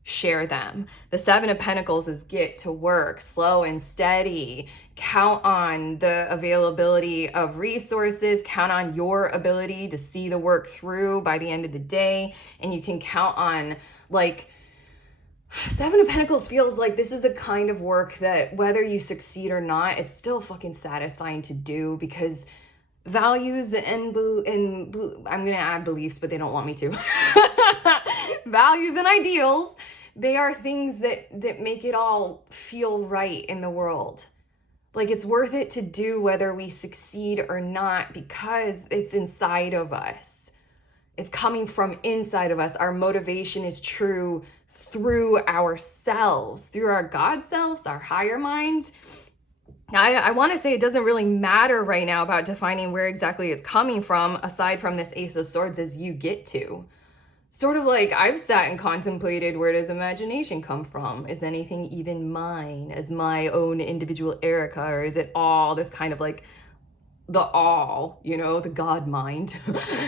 share them. The Seven of Pentacles is get to work, slow and steady. Count on the availability of resources, count on your ability to see the work through by the end of the day. And you can count on like, Seven of Pentacles feels like this is the kind of work that whether you succeed or not, it's still fucking satisfying to do because values and I'm going to add beliefs, but they don't want me to. Values and ideals, they are things that make it all feel right in the world. Like it's worth it to do whether we succeed or not because it's inside of us. It's coming from inside of us. Our motivation is true through ourselves, through our God selves, our higher mind. Now, I want to say it doesn't really matter right now about defining where exactly it's coming from, aside from this Ace of Swords as you get to. Sort of like I've sat and contemplated, where does imagination come from? Is anything even mine as my own individual Erica, or is it all this kind of like the all, you know, the God mind?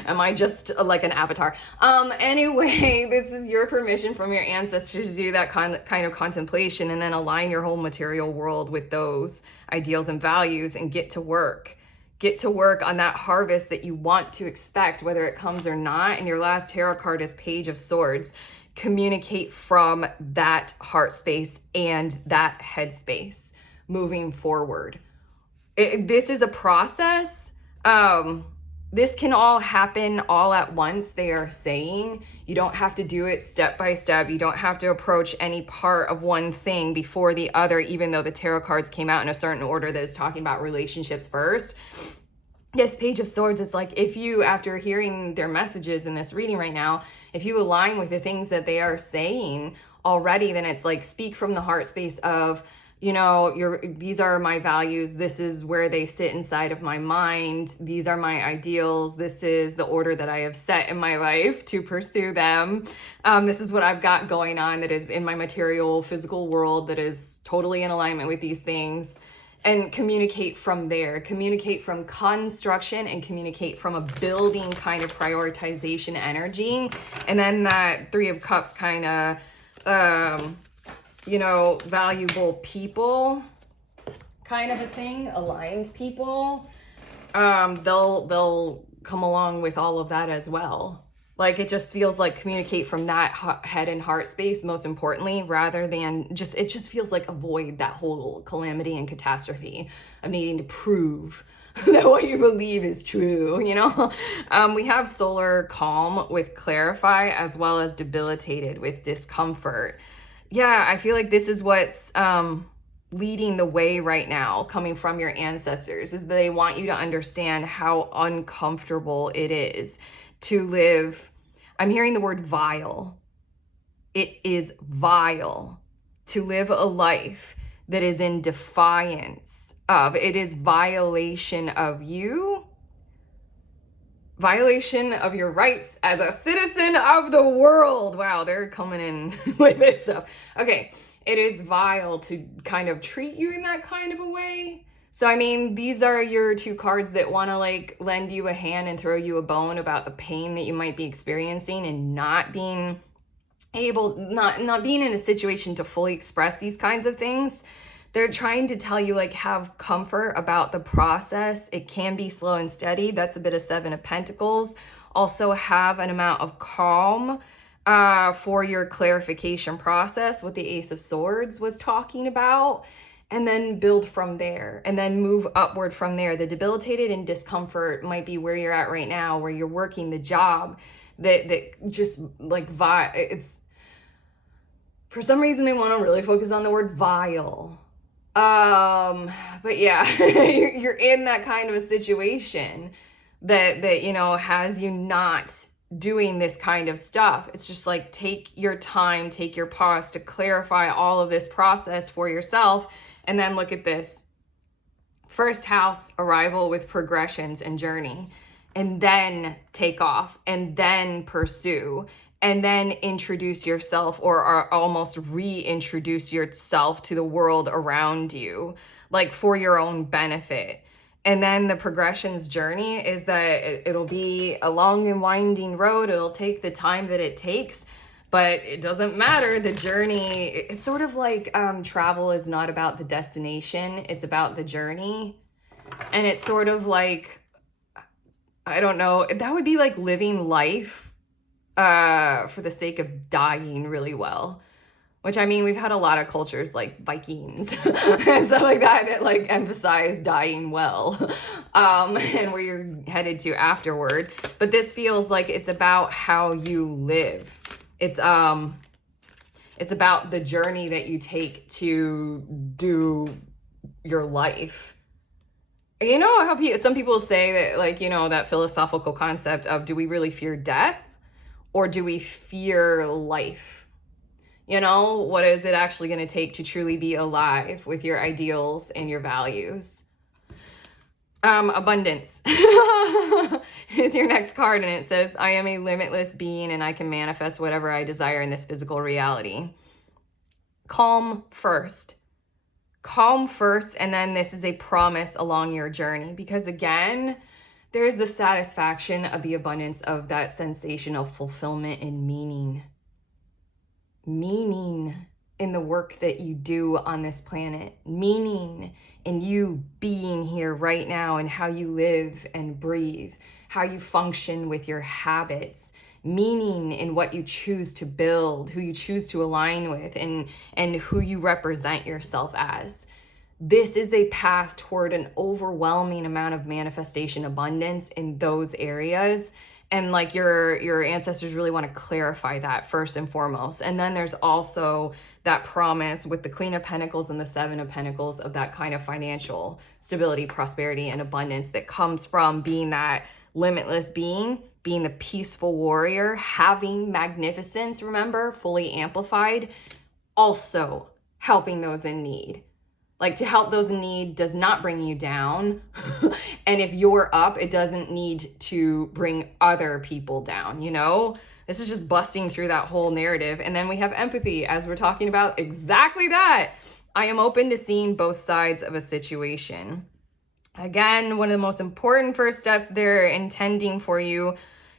Am I just like an avatar? Anyway, this is your permission from your ancestors to do that kind of contemplation and then align your whole material world with those ideals and values and get to work. Get to work on that harvest that you want to expect, whether it comes or not. And your last tarot card is Page of Swords. Communicate from that heart space and that head space moving forward. This is a process. This can all happen all at once, they are saying. You don't have to do it step by step. You don't have to approach any part of one thing before the other, even though the tarot cards came out in a certain order that is talking about relationships first. This Page of Swords is like, if you, after hearing their messages in this reading right now, if you align with the things that they are saying already, then it's like, speak from the heart space of, you know, these are my values. This is where they sit inside of my mind. These are my ideals. This is the order that I have set in my life to pursue them. This is what I've got going on that is in my material, physical world that is totally in alignment with these things. And communicate from there. Communicate from construction and communicate from a building kind of prioritization energy. And then that Three of Cups kind of, you know, valuable people kind of a thing, aligned people, they'll come along with all of that as well. Like it just feels like communicate from that head and heart space, most importantly, rather than it just feels like avoid that whole calamity and catastrophe of needing to prove that what you believe is true, you know? We have solar calm with clarify as well as debilitated with discomfort. Yeah, I feel like this is what's leading the way right now, coming from your ancestors, is they want you to understand how uncomfortable it is to live. I'm hearing the word vile. It is vile to live a life that is in defiance of, it is violation of you, violation of your rights as a citizen of the world. Wow, they're coming in with this stuff. Okay, it is vile to kind of treat you in that kind of a way. So, I mean, these are your two cards that want to like lend you a hand and throw you a bone about the pain that you might be experiencing and not being able, not being in a situation to fully express these kinds of things. They're trying to tell you, like, have comfort about the process. It can be slow and steady. That's a bit of Seven of Pentacles. Also have an amount of calm for your clarification process, what the Ace of Swords was talking about, and then build from there and then move upward from there. The debilitated and discomfort might be where you're at right now, where you're working the job that just like it's, for some reason they want to really focus on the word vile. But yeah, you're in that kind of a situation that you know has you not doing this kind of stuff. It's just like, take your time, take your pause to clarify all of this process for yourself. And then look at this. First house, arrival with progressions and journey, and then take off, and then pursue, and then introduce yourself, or almost reintroduce yourself to the world around you, like for your own benefit. And then the progressions journey is that it'll be a long and winding road. It'll take the time that it takes, but it doesn't matter. The journey, it's sort of like travel is not about the destination, it's about the journey. And it's sort of like, I don't know, that would be like living life for the sake of dying really well. Which, I mean, we've had a lot of cultures like Vikings and stuff like that like emphasize dying well, and where you're headed to afterward. But this feels like it's about how you live. It's about the journey that you take to do your life. You know how some people say that, like, you know, that philosophical concept of, do we really fear death or do we fear life? You know, what is it actually going to take to truly be alive with your ideals and your values? Abundance is your next card, and it says, I am a limitless being and I can manifest whatever I desire in this physical reality. Calm first. Calm first, and then this is a promise along your journey, because again, there is the satisfaction of the abundance of that sensation of fulfillment and meaning in the work that you do on this planet, meaning in you being here right now and how you live and breathe, how you function with your habits, meaning in what you choose to build, who you choose to align with, and who you represent yourself as. This is a path toward an overwhelming amount of manifestation abundance in those areas. And like your ancestors really want to clarify that first and foremost. And then there's also that promise with the Queen of Pentacles and the Seven of Pentacles of that kind of financial stability, prosperity, and abundance that comes from being that limitless being the peaceful warrior, having magnificence, remember, fully amplified, also helping those in need. Like, to help those in need does not bring you down. And if you're up, it doesn't need to bring other people down, you know? This is just busting through that whole narrative. And then we have empathy, as we're talking about exactly that. I am open to seeing both sides of a situation. Again, one of the most important first steps they're intending for you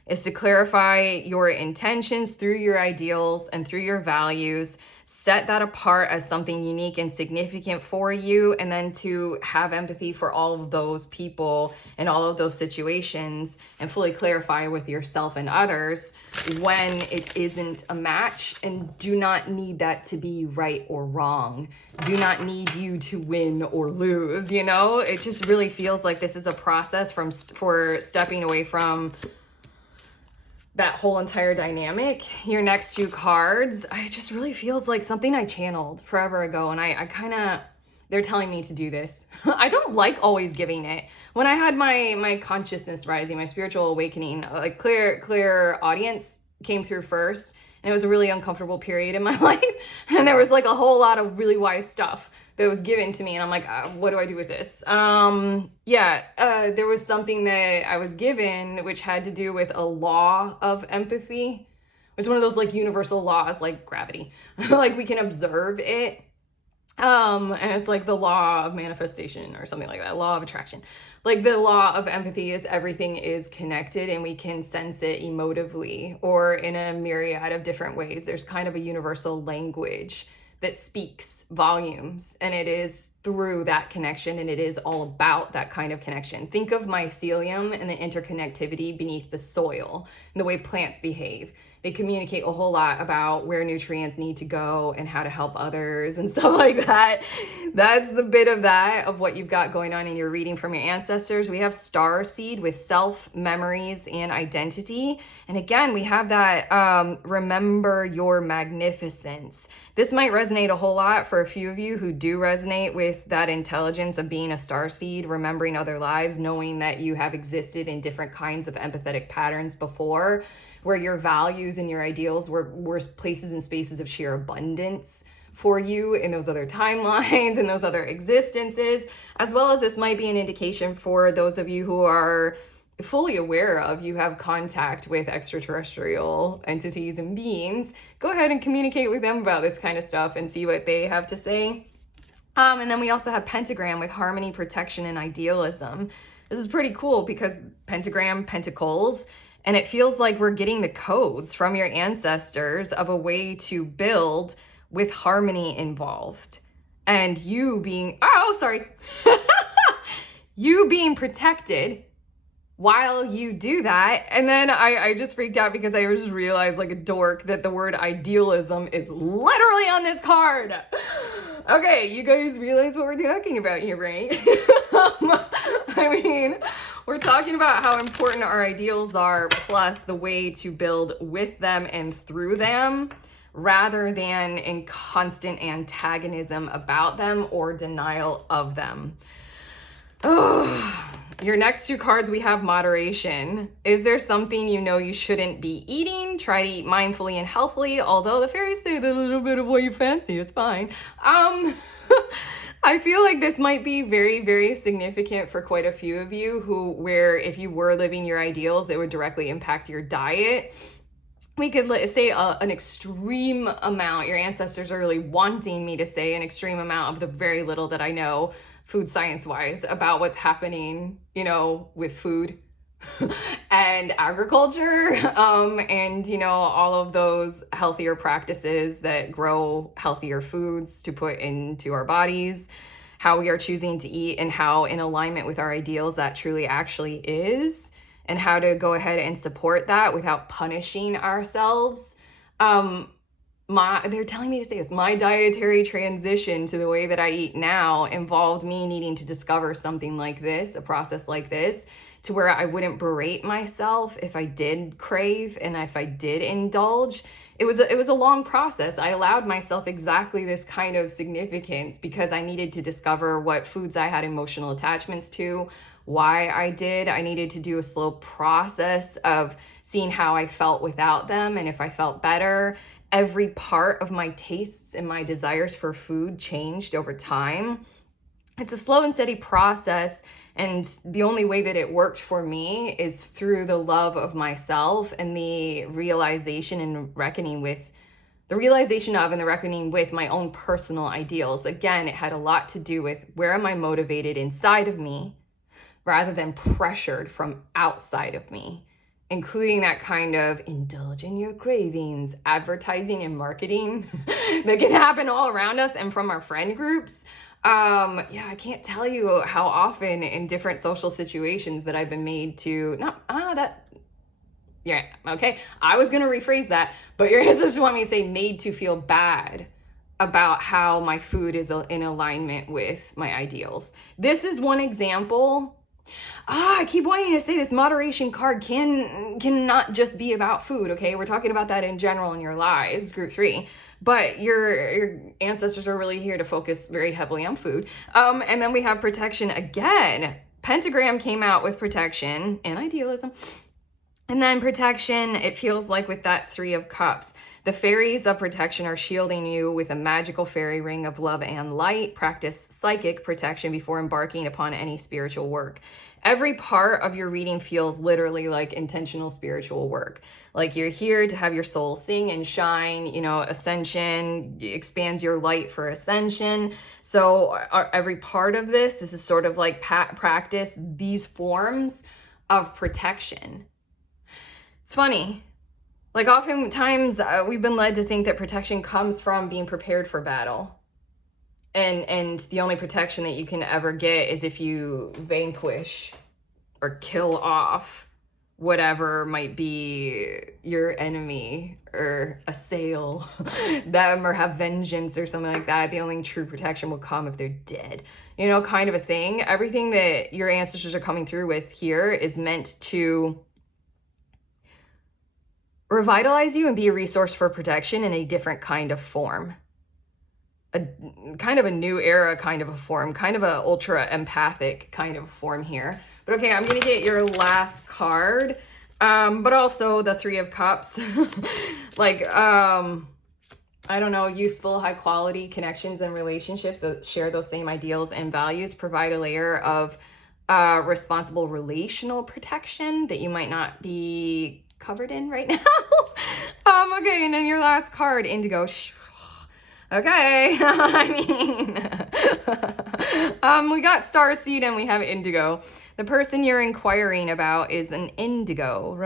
is to clarify your intentions through your ideals and through your values. Set that apart as something unique and significant for you, and then to have empathy for all of those people and all of those situations, and fully clarify with yourself and others when it isn't a match, and do not need that to be right or wrong. Do not need you to win or lose, you know? It just really feels like this is a process for stepping away from that whole entire dynamic. Your next two cards, it just really feels like something I channeled forever ago, and I kind of, they're telling me to do this. I don't like always giving it. When I had my consciousness rising, my spiritual awakening, like clear audience came through first, and it was a really uncomfortable period in my life, and there was like a whole lot of really wise stuff that was given to me, and I'm like, what do I do with this? There was something that I was given which had to do with a law of empathy. It was one of those like universal laws, like gravity. Like, we can observe it. And it's like the law of manifestation or something like that, law of attraction. Like, the law of empathy is everything is connected, and we can sense it emotively or in a myriad of different ways. There's kind of a universal language that speaks volumes, and it is through that connection, and it is all about that kind of connection. Think of mycelium and the interconnectivity beneath the soil and the way plants behave. They communicate a whole lot about where nutrients need to go and how to help others and stuff like that. That's the bit of that, of what you've got going on in your reading from your ancestors. We have star seed with self, memories, and identity. And again, we have that remember your magnificence. This might resonate a whole lot for a few of you who do resonate with that intelligence of being a star seed, remembering other lives, knowing that you have existed in different kinds of empathetic patterns before, where your values and your ideals were places and spaces of sheer abundance for you in those other timelines and those other existences, as well as this might be an indication for those of you who are fully aware of, you have contact with extraterrestrial entities and beings. Go ahead and communicate with them about this kind of stuff and see what they have to say. And then we also have pentagram with harmony, protection, and idealism. This is pretty cool because pentagram, pentacles, and it feels like we're getting the codes from your ancestors of a way to build with harmony involved. And you being, you being protected while you do that. And then I just freaked out because I just realized, like a dork, that the word idealism is literally on this card. Okay, you guys realize what we're talking about here, right? I mean, we're talking about how important our ideals are, plus the way to build with them and through them, rather than in constant antagonism about them or denial of them. Oh, your next two cards, we have moderation. Is there something you know you shouldn't be eating? Try to eat mindfully and healthily, although the fairies say that a little bit of what you fancy is fine. I feel like this might be very, very significant for quite a few of you where if you were living your ideals, it would directly impact your diet. We could say an extreme amount. Your ancestors are really wanting me to say an extreme amount of the very little that I know food science wise about what's happening, with food and agriculture, and, all of those healthier practices that grow healthier foods to put into our bodies, how we are choosing to eat, and how in alignment with our ideals that truly actually is, and how to go ahead and support that without punishing ourselves. They're telling me to say this. My dietary transition to the way that I eat now involved me needing to discover something like this, a process like this, to where I wouldn't berate myself if I did crave and if I did indulge. It was a long process. I allowed myself exactly this kind of significance because I needed to discover what foods I had emotional attachments to, why I did. I needed to do a slow process of seeing how I felt without them and if I felt better. Every part of my tastes and my desires for food changed over time. It's a slow and steady process, and the only way that it worked for me is through the love of myself and the realization and reckoning with and the reckoning with my own personal ideals. Again, it had a lot to do with where am I motivated inside of me rather than pressured from outside of me, including that kind of indulge in your cravings, advertising and marketing that can happen all around us and from our friend groups. I can't tell you how often in different social situations that I've been made to, I was going to rephrase that, but your ancestors want me to say made to feel bad about how my food is in alignment with my ideals. This is one example. I keep wanting to say this moderation card cannot just be about food, okay? We're talking about that in general in your lives, group 3. But your ancestors are really here to focus very heavily on food. And then we have protection again. Pentagram came out with protection and idealism. And then protection, it feels like with that 3 of Cups. The fairies of protection are shielding you with a magical fairy ring of love and light. Practice psychic protection before embarking upon any spiritual work. Every part of your reading feels literally like intentional spiritual work. Like you're here to have your soul sing and shine, ascension expands your light for ascension. So every part of this is sort of like practice these forms of protection. It's funny. Like oftentimes we've been led to think that protection comes from being prepared for battle. And the only protection that you can ever get is if you vanquish or kill off whatever might be your enemy or assail them or have vengeance or something like that. The only true protection will come if they're dead, you know, kind of a thing. Everything that your ancestors are coming through with here is meant to revitalize you and be a resource for protection in a different kind of form. A kind of a new era kind of a form, kind of a ultra empathic kind of form here. But okay, I'm gonna get your last card, but also the Three of Cups. Like, I don't know, useful, high quality connections and relationships that share those same ideals and values provide a layer of responsible relational protection that you might not be covered in right now. Okay, and then your last card, Indigo. Okay, I mean, we got Starseed and we have Indigo. The person you're inquiring about is an Indigo.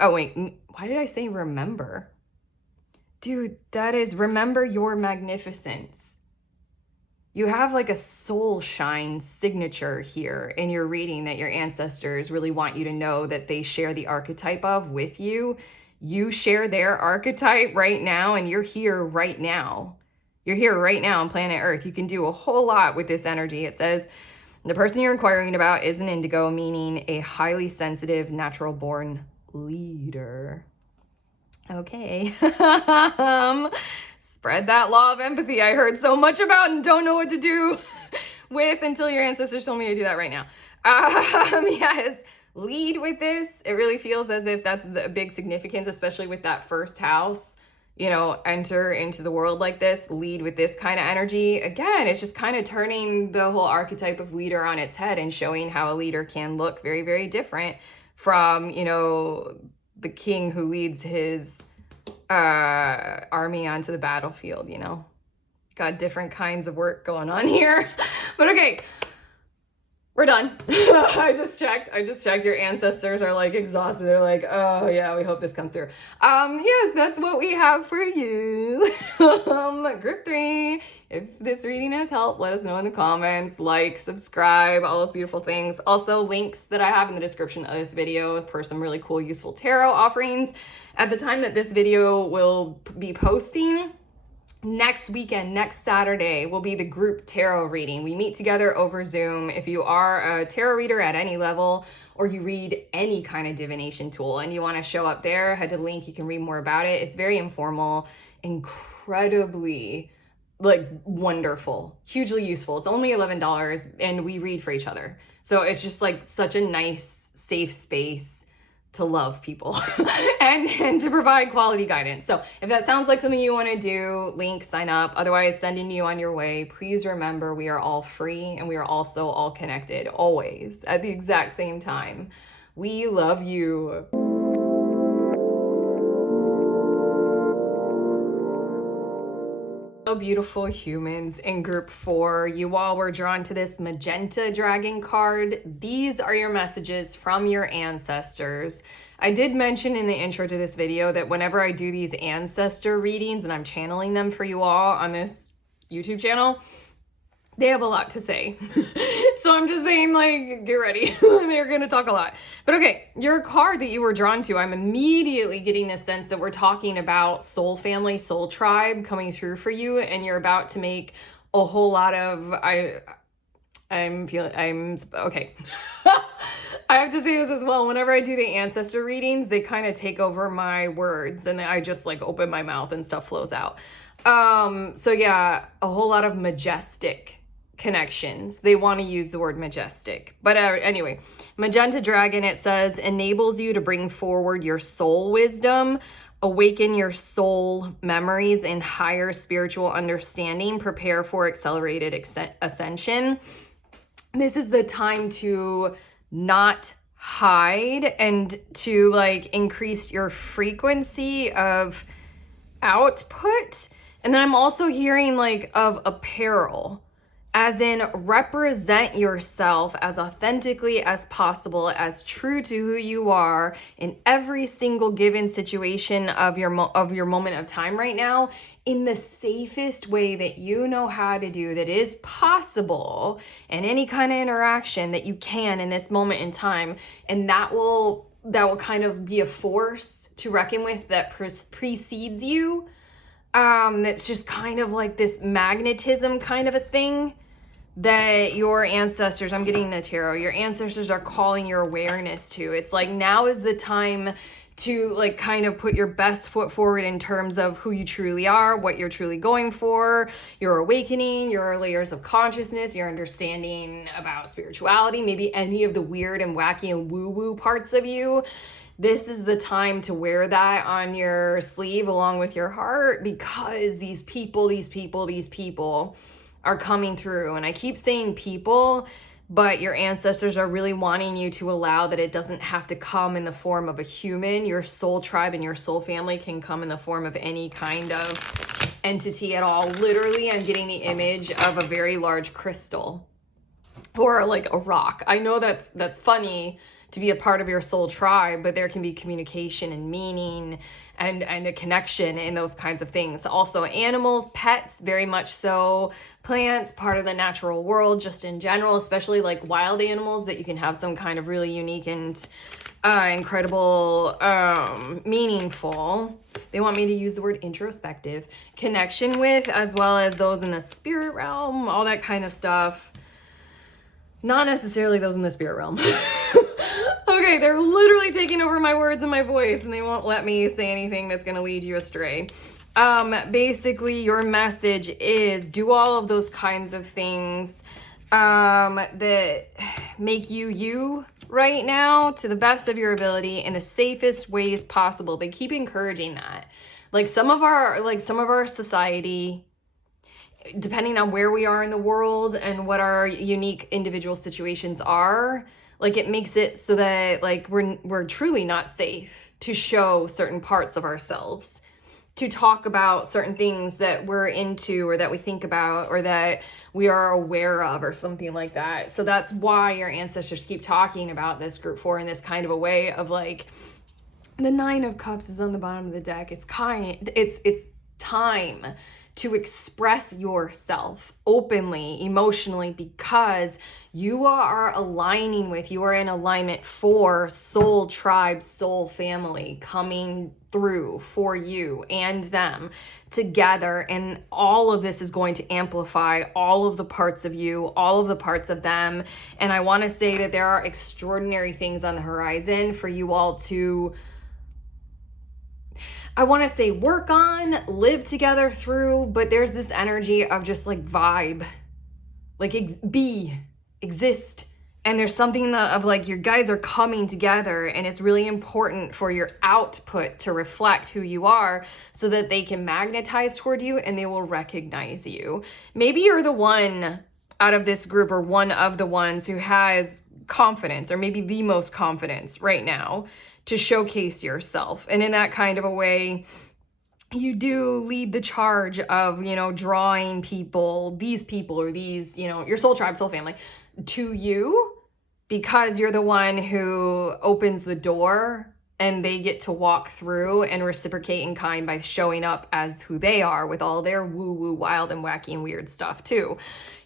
Oh wait, why did I say remember? Dude, that is remember your magnificence. You have like a soul shine signature here in your reading that your ancestors really want you to know that they share the archetype of with you. You share their archetype right now, and you're here right now. You're here right now on planet Earth. You can do a whole lot with this energy. It says the person you're inquiring about is an Indigo, meaning a highly sensitive, natural born leader. Okay. Spread that law of empathy I heard so much about and don't know what to do with until your ancestors told me to do that right now. Yes, lead with this. It really feels as if that's a big significance, especially with that first house. You know, enter into the world like this, lead with this kind of energy. Again, it's just kind of turning the whole archetype of leader on its head and showing how a leader can look very, very different from, you know, the king who leads his army onto the battlefield, you know. Got different kinds of work going on here. But okay, we're done. I just checked. Your ancestors are like exhausted. They're like, oh yeah, we hope this comes through. Yes, that's what we have for you. Group 3. If this reading has helped, let us know in the comments. Like, subscribe, all those beautiful things. Also, links that I have in the description of this video for some really cool, useful tarot offerings. At the time that this video will be posting, next weekend, next Saturday, will be the group tarot reading. We meet together over Zoom. If you are a tarot reader at any level, or you read any kind of divination tool and you want to show up there, head to the link. You can read more about it. It's very informal, incredibly like wonderful, hugely useful. It's only $11 and we read for each other. So it's just like such a nice, safe space to love people and to provide quality guidance. So if that sounds like something you want to do, link, sign up. Otherwise, sending you on your way. Please remember, we are all free and we are also all connected, always at the exact same time. We love you. Beautiful humans in group 4, you all were drawn to this Magenta dragon card. These are your messages from your ancestors. I did mention in the intro to this video that whenever I do these ancestor readings and I'm channeling them for you all on this YouTube channel, they have a lot to say. So I'm just saying, like, get ready. They're going to talk a lot. But okay, your card that you were drawn to, I'm immediately getting a sense that we're talking about soul family, soul tribe coming through for you. And you're about to make a whole lot of, I'm okay. I have to say this as well. Whenever I do the ancestor readings, they kind of take over my words and I just like open my mouth and stuff flows out. So yeah, a whole lot of majestic connections. They want to use the word majestic. But anyway, Magenta Dragon, it says, enables you to bring forward your soul wisdom, awaken your soul memories and higher spiritual understanding, prepare for accelerated ascension. This is the time to not hide and to like increase your frequency of output. And then I'm also hearing like of apparel as in represent yourself as authentically as possible, as true to who you are in every single given situation of your moment of time right now, in the safest way that you know how to do, that is possible, in any kind of interaction that you can in this moment in time. And that will kind of be a force to reckon with that precedes you. That's just kind of like this magnetism kind of a thing that your ancestors, I'm getting the tarot, your ancestors are calling your awareness to. It's like, now is the time to like kind of put your best foot forward in terms of who you truly are, what you're truly going for, your awakening, your layers of consciousness, your understanding about spirituality, maybe any of the weird and wacky and woo-woo parts of you. This is the time to wear that on your sleeve along with your heart, because these people are coming through. And I keep saying people, but your ancestors are really wanting you to allow that it doesn't have to come in the form of a human. Your soul tribe and your soul family can come in the form of any kind of entity at all. Literally, I'm getting the image of a very large crystal or like a rock. I know that's funny to be a part of your soul tribe, but there can be communication and meaning and a connection in those kinds of things. Also animals, pets, very much so, plants, part of the natural world just in general, especially like wild animals that you can have some kind of really unique and incredible, meaningful, they want me to use the word introspective, connection with, as well as those in the spirit realm, all that kind of stuff. Not necessarily those in the spirit realm. Okay, they're literally taking over my words and my voice, and they won't let me say anything that's going to lead you astray. Basically, your message is do all of those kinds of things that make you right now to the best of your ability in the safest ways possible. They keep encouraging that. Like some of our society, depending on where we are in the world and what our unique individual situations are, like it makes it so that like we're truly not safe to show certain parts of ourselves, to talk about certain things that we're into or that we think about or that we are aware of or something like that. So that's why your ancestors keep talking about this group 4 in this kind of a way of like, the 9 of Cups is on the bottom of the deck. It's time to express yourself openly, emotionally, because you are aligning with, you are in alignment for soul tribe, soul family coming through for you and them together. And all of this is going to amplify all of the parts of you, all of the parts of them. And I want to say that there are extraordinary things on the horizon for you all to, I want to say work on, live together through, but there's this energy of just like vibe, like exist. And there's something of like, your guys are coming together, and it's really important for your output to reflect who you are so that they can magnetize toward you and they will recognize you. Maybe you're the one out of this group, or one of the ones who has confidence, or maybe the most confidence right now to showcase yourself. And in that kind of a way, you do lead the charge of, you know, drawing these people or these, you know, your soul tribe, soul family to you, because you're the one who opens the door and they get to walk through and reciprocate in kind by showing up as who they are with all their woo-woo, wild and wacky and weird stuff too.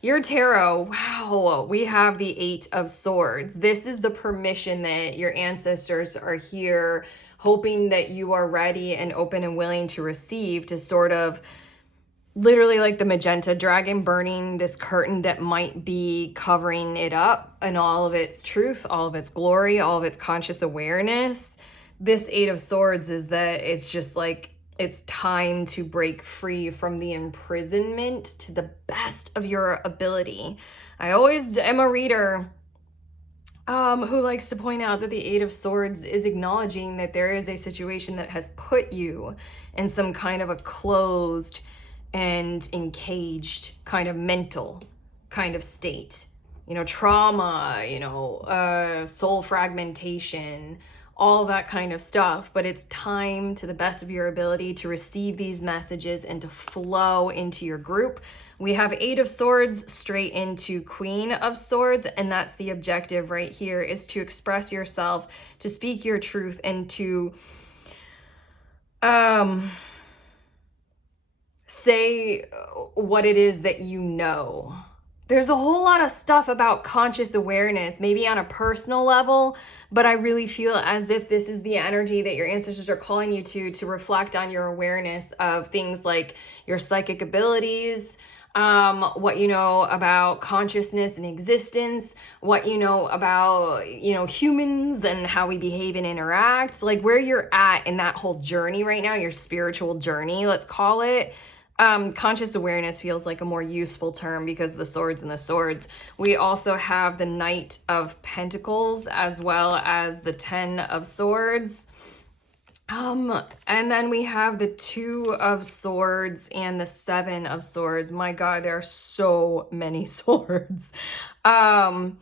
Your tarot, wow, we have the 8 of Swords. This is the permission that your ancestors are here, hoping that you are ready and open and willing to receive, to sort of literally like the Magenta dragon burning this curtain that might be covering it up and all of its truth, all of its glory, all of its conscious awareness. This 8 of Swords is that it's just like, it's time to break free from the imprisonment to the best of your ability. I always am a reader who likes to point out that the 8 of Swords is acknowledging that there is a situation that has put you in some kind of a closed and encaged kind of mental kind of state. You know, trauma, you know, soul fragmentation, all that kind of stuff. But it's time, to the best of your ability, to receive these messages and to flow into your group. We have 8 of Swords straight into Queen of Swords, and that's the objective right here, is to express yourself, to speak your truth, and to say what it is that you know. There's a whole lot of stuff about conscious awareness, maybe on a personal level, but I really feel as if this is the energy that your ancestors are calling you to reflect on your awareness of things like your psychic abilities, what you know about consciousness and existence, what you know about, humans and how we behave and interact, like where you're at in that whole journey right now, your spiritual journey, let's call it. Conscious awareness feels like a more useful term because of the swords and the swords. We also have the Knight of Pentacles as well as the 10 of Swords. And then we have the 2 of Swords and the 7 of Swords. My God, there are so many swords. Your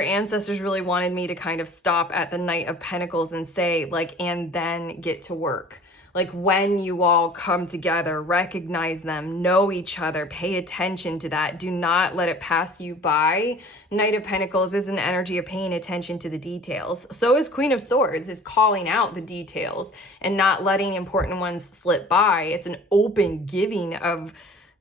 ancestors really wanted me to kind of stop at the Knight of Pentacles and say, like, and then get to work. Like, when you all come together, recognize them, know each other, pay attention to that. Do not let it pass you by. Knight of Pentacles is an energy of paying attention to the details. So is Queen of Swords, is calling out the details and not letting important ones slip by. It's an open giving of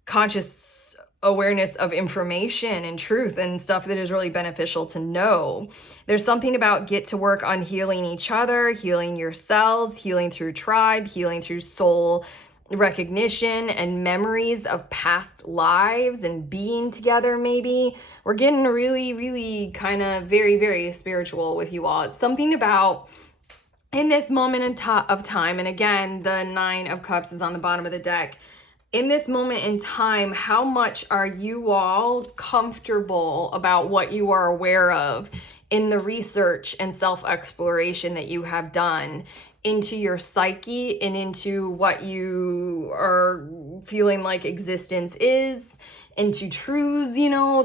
conscious awareness of information and truth and stuff that is really beneficial to know. There's something about get to work on healing each other, healing yourselves, healing through tribe, healing through soul recognition and memories of past lives and being together. Maybe we're getting really, really kind of very, very spiritual with you all. It's something about in this moment of time, and again, the 9 of Cups is on the bottom of the deck. In this moment in time, how much are you all comfortable about what you are aware of in the research and self-exploration that you have done into your psyche and into what you are feeling like existence is, into truths?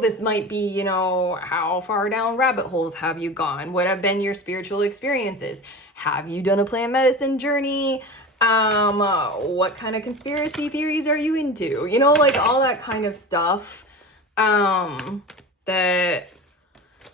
This might be, how far down rabbit holes have you gone? What have been your spiritual experiences? Have you done a plant medicine journey? What kind of conspiracy theories are you into? Like all that kind of stuff that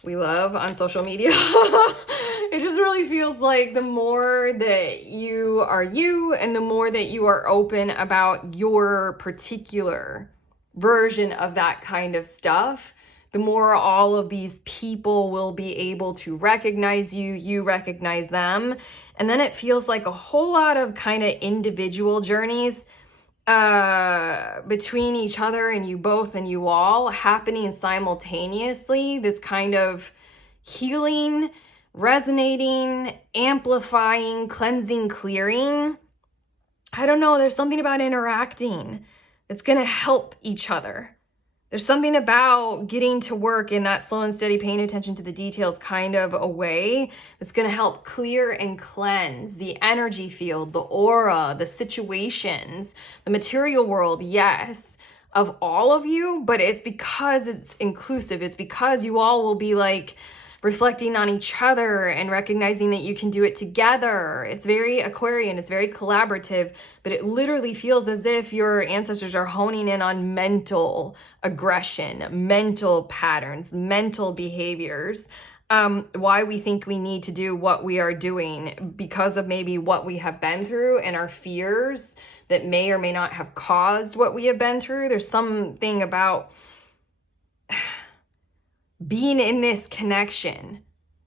we love on social media. It just really feels like the more that you are you and the more that you are open about your particular version of that kind of stuff, the more all of these people will be able to recognize you, you recognize them. And then it feels like a whole lot of kind of individual journeys between each other and you both and you all happening simultaneously. This kind of healing, resonating, amplifying, cleansing, clearing. I don't know, there's something about interacting that's going to help each other. There's something about getting to work in that slow and steady, paying attention to the details kind of a way that's going to help clear and cleanse the energy field, the aura, the situations, the material world, yes, of all of you, but it's because it's inclusive. It's because you all will be like reflecting on each other and recognizing that you can do it together. It's very Aquarian, it's very collaborative, but it literally feels as if your ancestors are honing in on mental aggression, mental patterns, mental behaviors, why we think we need to do what we are doing because of maybe what we have been through and our fears that may or may not have caused what we have been through. There's something about being in this connection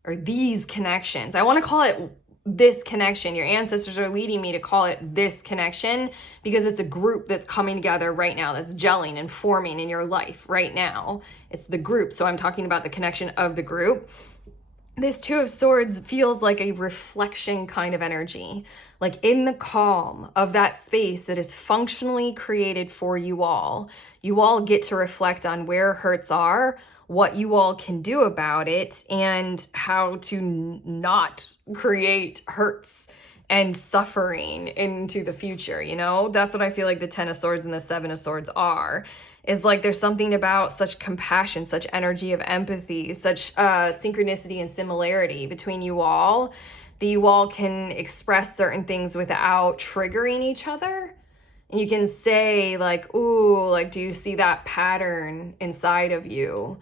or these connections. I want to call it this connection. Your ancestors are leading me to call it this connection because it's a group that's coming together right now, that's gelling and forming in your life right now. It's the group. So I'm talking about the connection of the group. This 2 of Swords feels like a reflection kind of energy, like in the calm of that space that is functionally created for you all. You all get to reflect on where hurts are, what you all can do about it, and how to not create hurts and suffering into the future. That's what I feel like the 10 of Swords and the 7 of Swords are. is like there's something about such compassion, such energy of empathy, such synchronicity and similarity between you all, that you all can express certain things without triggering each other. And you can say like, ooh, like, do you see that pattern inside of you?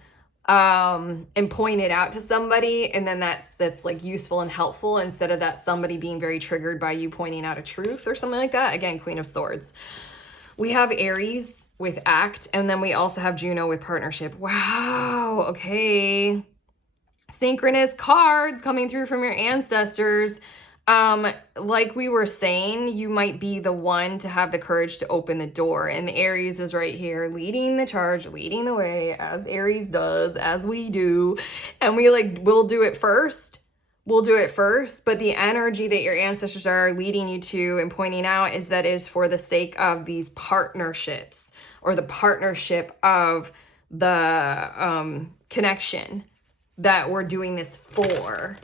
And point it out to somebody, and then that's like useful and helpful, instead of that somebody being very triggered by you pointing out a truth or something like that. Again, Queen of Swords. We have Aries with act, and then we also have Juno with partnership. Wow, okay. Synchronous cards coming through from your ancestors. Like we were saying, you might be the one to have the courage to open the door, and the Aries is right here leading the charge, leading the way, as Aries does, as we do. And we'll do it first. We'll do it first, but the energy that your ancestors are leading you to and pointing out is that is for the sake of these partnerships, or the partnership of the connection that we're doing this for.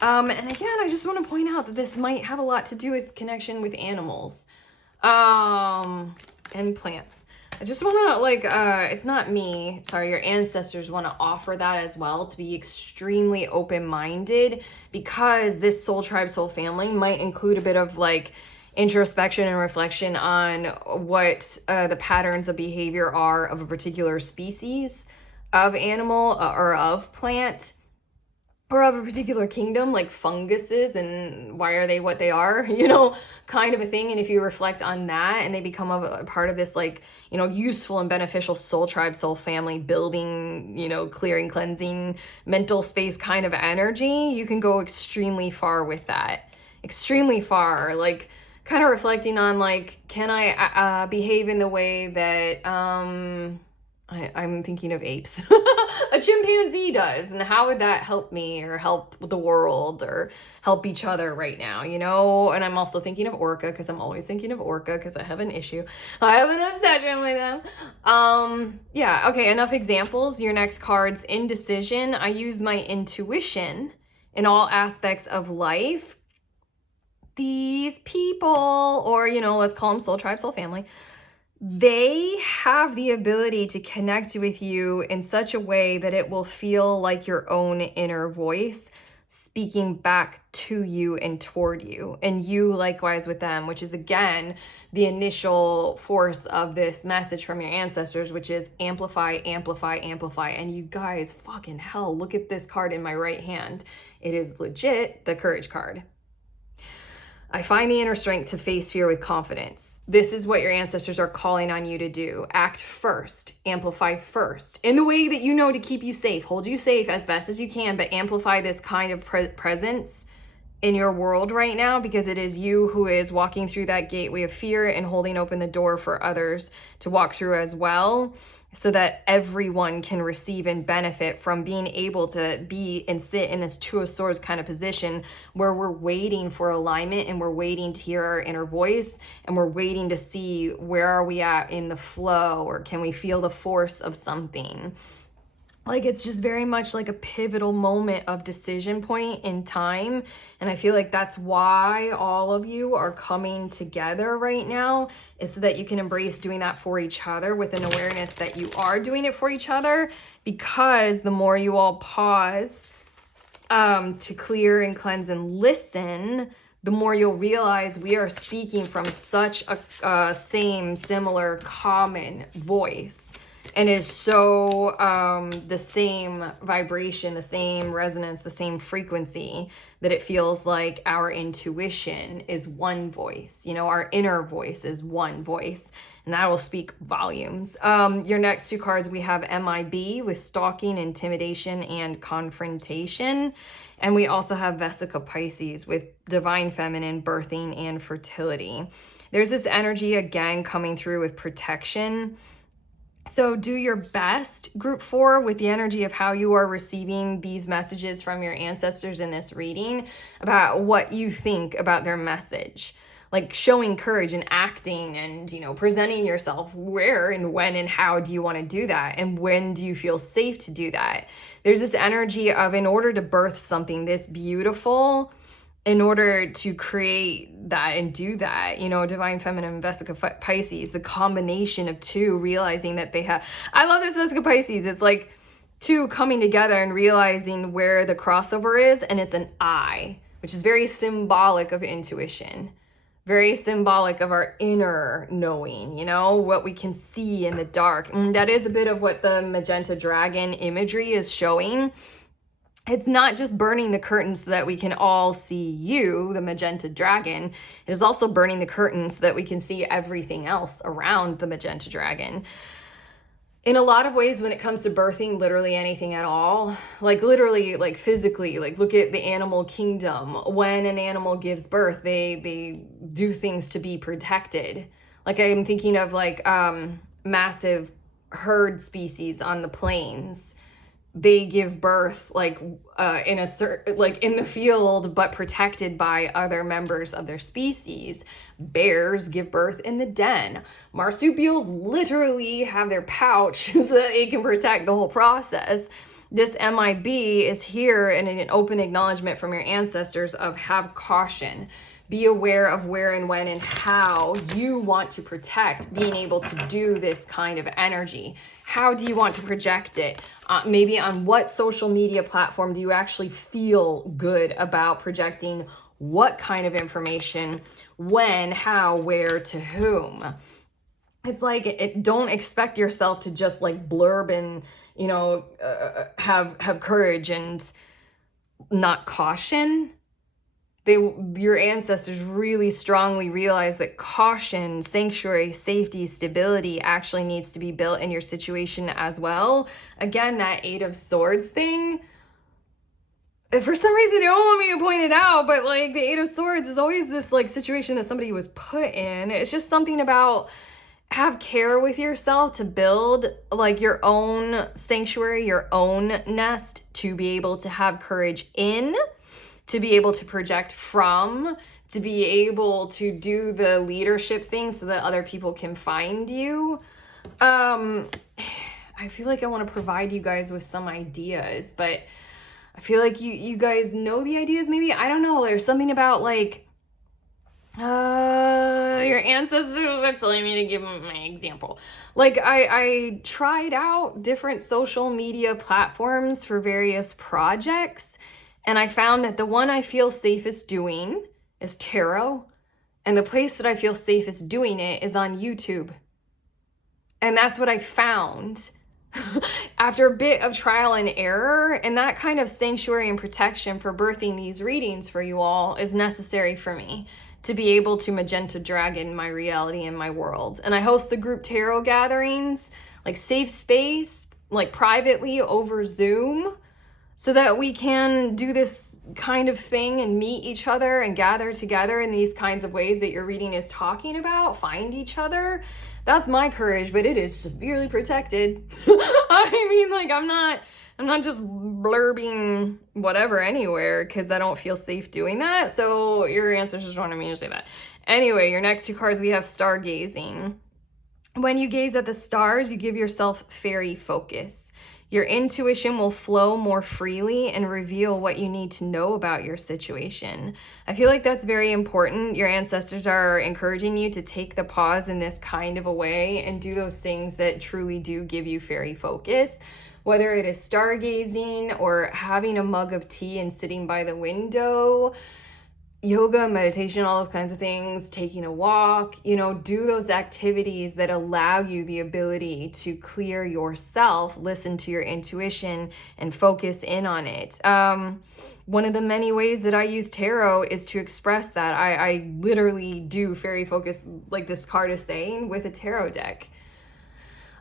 And again, I just want to point out that this might have a lot to do with connection with animals, and plants. I just want to it's not me, sorry, your ancestors want to offer that as well, to be extremely open-minded, because this soul tribe, soul family might include a bit of like introspection and reflection on what the patterns of behavior are of a particular species of animal, or of plant, or of a particular kingdom, like funguses, and why are they what they are, kind of a thing. And if you reflect on that, and they become a part of this like, useful and beneficial soul tribe, soul family building, clearing, cleansing, mental space kind of energy, you can go extremely far with that. Extremely far. Like, kind of reflecting on like, can I behave in the way that I'm thinking of apes, a chimpanzee does, and how would that help me, or help the world, or help each other right now, And I'm also thinking of orca, because I'm always thinking of orca, because I have an issue. I have an obsession with them. Yeah, okay, enough examples. Your next card's indecision. I use my intuition in all aspects of life. These people, or, let's call them soul tribe, soul family, they have the ability to connect with you in such a way that it will feel like your own inner voice speaking back to you and toward you, and you likewise with them, which is again the initial force of this message from your ancestors, which is amplify, amplify, amplify. And you guys, fucking hell, look at this card in my right hand. It is legit the courage card. I find the inner strength to face fear with confidence. This is what your ancestors are calling on you to do. Act first, amplify first, in the way that you know to keep you safe, hold you safe as best as you can, but amplify this kind of presence in your world right now, because it is you who is walking through that gateway of fear and holding open the door for others to walk through as well, so that everyone can receive and benefit from being able to be and sit in this Two of Swords kind of position, where we're waiting for alignment, and we're waiting to hear our inner voice, and we're waiting to see where are we at in the flow, or can we feel the force of something. Like, it's just very much like a pivotal moment of decision point in time. And I feel like that's why all of you are coming together right now, is so that you can embrace doing that for each other with an awareness that you are doing it for each other. Because the more you all pause to clear and cleanse and listen, the more you'll realize we are speaking from such a similar, common voice. And is so the same vibration, the same resonance, the same frequency, that it feels like our intuition is one voice. Our inner voice is one voice, and that will speak volumes. Your next two cards, we have MIB with stalking, intimidation, and confrontation. And we also have Vesica Pisces with divine feminine, birthing, and fertility. There's this energy again coming through with protection. So do your best, group 4, with the energy of how you are receiving these messages from your ancestors in this reading, about what you think about their message. Like showing courage and acting and, presenting yourself. Where and when and how do you want to do that? And when do you feel safe to do that? There's this energy of, in order to birth something this beautiful, in order to create that and do that, you know, divine feminine Vesica Pisces, the combination of two, realizing that they have, I love this Vesica Pisces. It's like two coming together and realizing where the crossover is, and it's an I, which is very symbolic of intuition, very symbolic of our inner knowing, you know, what we can see in the dark. And that is a bit of what the magenta dragon imagery is showing. It's not just burning the curtains so that we can all see you, the magenta dragon. It is also burning the curtains so that we can see everything else around the magenta dragon. In a lot of ways, when it comes to birthing literally anything at all, like literally, like physically, like look at the animal kingdom. When an animal gives birth, they do things to be protected. Like I'm thinking of like massive herd species on the plains. They give birth like in a certain, like in the field, but protected by other members of their species. Bears give birth in the den. Marsupials literally have their pouch so that it can protect the whole process. This MIB is here in an open acknowledgement from your ancestors of have caution. Be aware of where and when and how you want to protect being able to do this kind of energy. How do you want to project it? Maybe on what social media platform do you actually feel good about projecting what kind of information, when, how, where, to whom? It's like, don't expect yourself to just like blurb and, you know, have courage and not caution. Your ancestors really strongly realize that caution, sanctuary, safety, stability actually needs to be built in your situation as well. Again, that Eight of Swords thing, for some reason they don't want me to point it out, but like the Eight of Swords is always this like situation that somebody was put in. It's just something about have care with yourself to build like your own sanctuary, your own nest, to be able to have courage in, to be able to project from, to be able to do the leadership thing so that other people can find you. I feel like I want to provide you guys with some ideas, but I feel like you guys know the ideas maybe. I don't know. There's something about like, your ancestors are telling me to give them my example. Like I tried out different social media platforms for various projects, and I found that the one I feel safest doing is tarot. And the place that I feel safest doing it is on YouTube. And that's what I found after a bit of trial and error. And that kind of sanctuary and protection for birthing these readings for you all is necessary for me to be able to magenta dragon my reality and my world. And I host the group tarot gatherings, like safe space, like privately over Zoom, so that we can do this kind of thing and meet each other and gather together in these kinds of ways that your reading is talking about, find each other. That's my courage, but it is severely protected. I mean, like I'm not just blurbing whatever anywhere because I don't feel safe doing that. So your ancestors wanted me to say that. Anyway, your next two cards, we have stargazing. When you gaze at the stars, you give yourself fairy focus. Your intuition will flow more freely and reveal what you need to know about your situation. I feel like that's very important. Your ancestors are encouraging you to take the pause in this kind of a way and do those things that truly do give you fairy focus. Whether it is stargazing or having a mug of tea and sitting by the window, yoga, meditation, all those kinds of things, taking a walk, you know, do those activities that allow you the ability to clear yourself, listen to your intuition, and focus in on it. One of the many ways that I use tarot is to express that. I literally do fairy focus, like this card is saying, with a tarot deck.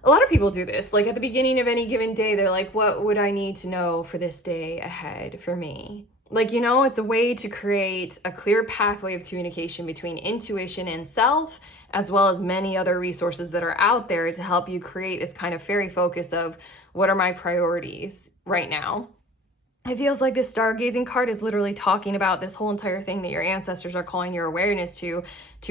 A lot of people do this. Like at the beginning of any given day, they're like, what would I need to know for this day ahead for me? Like, you know, it's a way to create a clear pathway of communication between intuition and self, as well as many other resources that are out there to help you create this kind of fairy focus of what are my priorities right now. It feels like this stargazing card is literally talking about this whole entire thing that your ancestors are calling your awareness to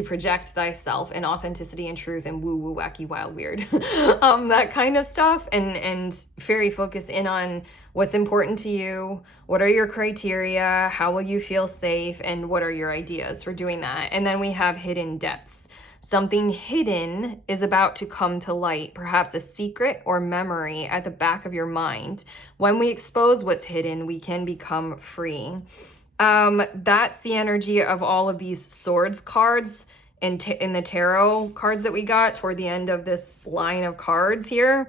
project thyself and authenticity and truth and woo woo wacky wild weird, that kind of stuff, and very focus in on what's important to you, what are your criteria, how will you feel safe, and what are your ideas for doing that. And then we have hidden depths. Something hidden is about to come to light, perhaps a secret or memory at the back of your mind. When we expose what's hidden, we can become free. That's the energy of all of these swords cards in the tarot cards that we got toward the end of this line of cards here.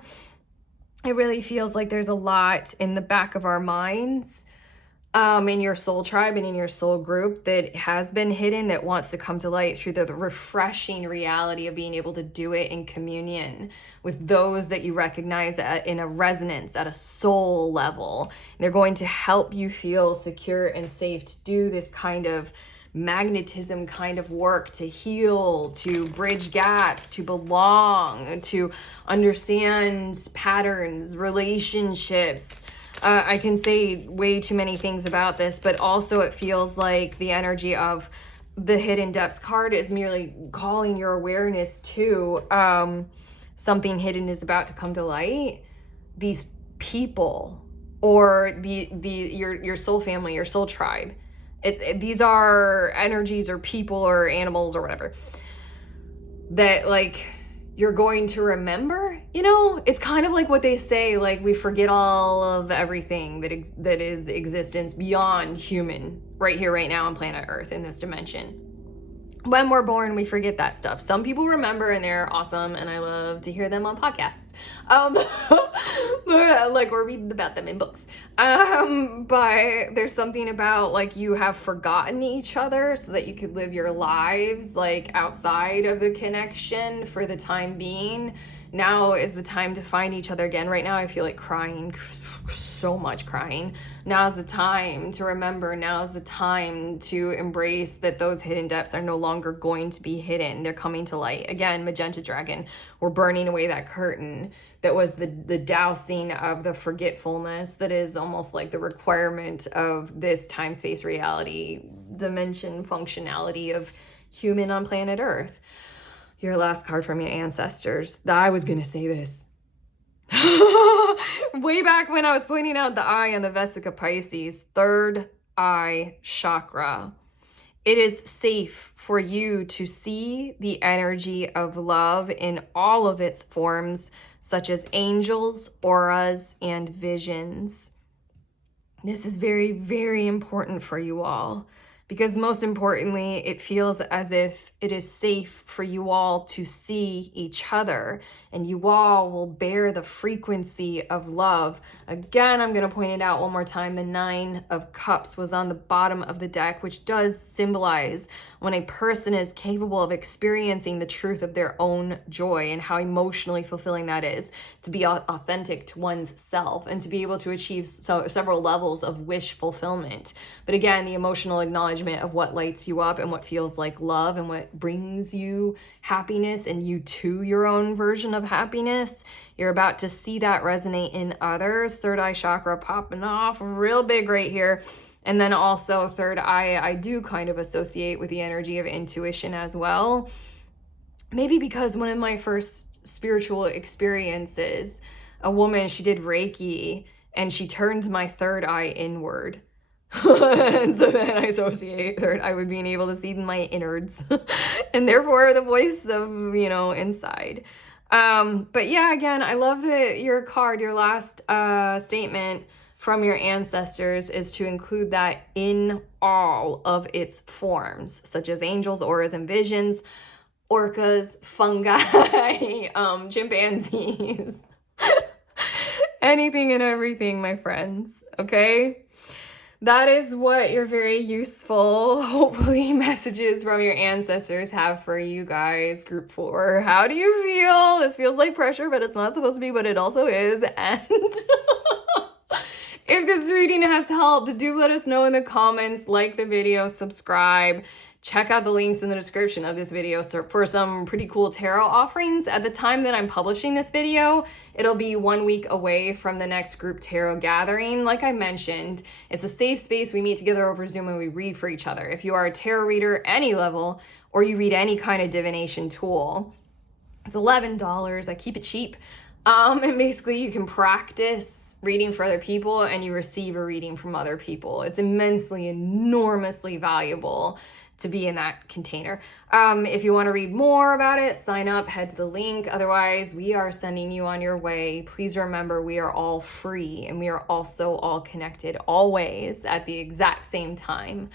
It really feels like there's a lot in the back of our minds, in your soul tribe and in your soul group, that has been hidden, that wants to come to light through the refreshing reality of being able to do it in communion with those that you recognize in a resonance at a soul level. They're going to help you feel secure and safe to do this kind of magnetism kind of work, to heal, to bridge gaps, to belong, to understand patterns, relationships. I can say way too many things about this, but also it feels like the energy of the hidden depths card is merely calling your awareness to something hidden is about to come to light. These people, or your soul family, your soul tribe. These are energies or people or animals or whatever that like you're going to remember. It's kind of like what they say, like we forget all of everything that is existence beyond human right here, right now on planet Earth in this dimension. When we're born, we forget that stuff. Some people remember and they're awesome, and I love to hear them on podcasts. Like we're reading about them in books. But there's something about like you have forgotten each other so that you could live your lives like outside of the connection for the time being. Now is the time to find each other again. Right now I feel like crying, so much crying. Now's the time to remember. Now's the time to embrace that those hidden depths are no longer going to be hidden. They're coming to light. Again, Magenta Dragon, we're burning away that curtain that was the dousing of the forgetfulness that is almost like the requirement of this time-space reality dimension functionality of human on planet Earth. Your last card from your ancestors. I was going to say this way back when I was pointing out the eye on the Vesica Pisces, third eye chakra. It is safe for you to see the energy of love in all of its forms, such as angels, auras, and visions. This is very, very important for you all, because most importantly, it feels as if it is safe for you all to see each other, and you all will bear the frequency of love. Again, I'm going to point it out one more time. The 9 of Cups was on the bottom of the deck, which does symbolize when a person is capable of experiencing the truth of their own joy and how emotionally fulfilling that is, to be authentic to one's self and to be able to achieve several levels of wish fulfillment. But again, the emotional acknowledgement of what lights you up and what feels like love and what brings you happiness and you to your own version of happiness. You're about to see that resonate in others. Third eye chakra popping off real big right here. And then also third eye, I do kind of associate with the energy of intuition as well. Maybe because one of my first spiritual experiences, a woman, she did Reiki and she turned my third eye inward. And so then I associate third eye with being able to see my innards and therefore the voice of, inside. But yeah, again, I love that your card, your last statement from your ancestors is to include that in all of its forms, such as angels, auras, and visions, orcas, fungi, chimpanzees, anything and everything, my friends, okay? That is what your very useful, hopefully, messages from your ancestors have for you guys. Group 4. How do you feel? This feels like pressure, but it's not supposed to be, but it also is. And if this reading has helped, do let us know in the comments, like the video, subscribe. check out the links in the description of this video for some pretty cool tarot offerings. At the time that I'm publishing this video, it'll be 1 week away from the next group tarot gathering. Like I mentioned, it's a safe space. We meet together over Zoom and we read for each other. If you are a tarot reader, any level, or you read any kind of divination tool, it's $11. I keep it cheap. And basically you can practice reading for other people and you receive a reading from other people. It's immensely, enormously valuable to be in that container. If you want to read more about it, sign up, head to the link. Otherwise, we are sending you on your way. Please remember, we are all free and we are also all connected always at the exact same time.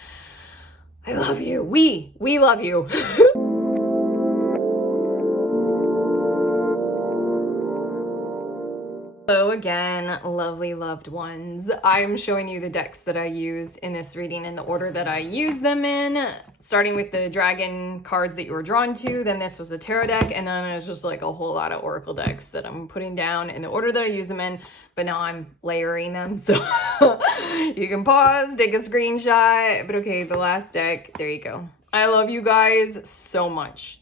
I love you. We love you. Hello again, lovely loved ones. I'm showing you the decks that I used in this reading in the order that I used them in, starting with the dragon cards that you were drawn to. Then this was a tarot deck, and then there's just like a whole lot of oracle decks that I'm putting down in the order that I use them in, but now I'm layering them, so you can pause, take a screenshot. But okay, the last deck, there you go. I love you guys so much.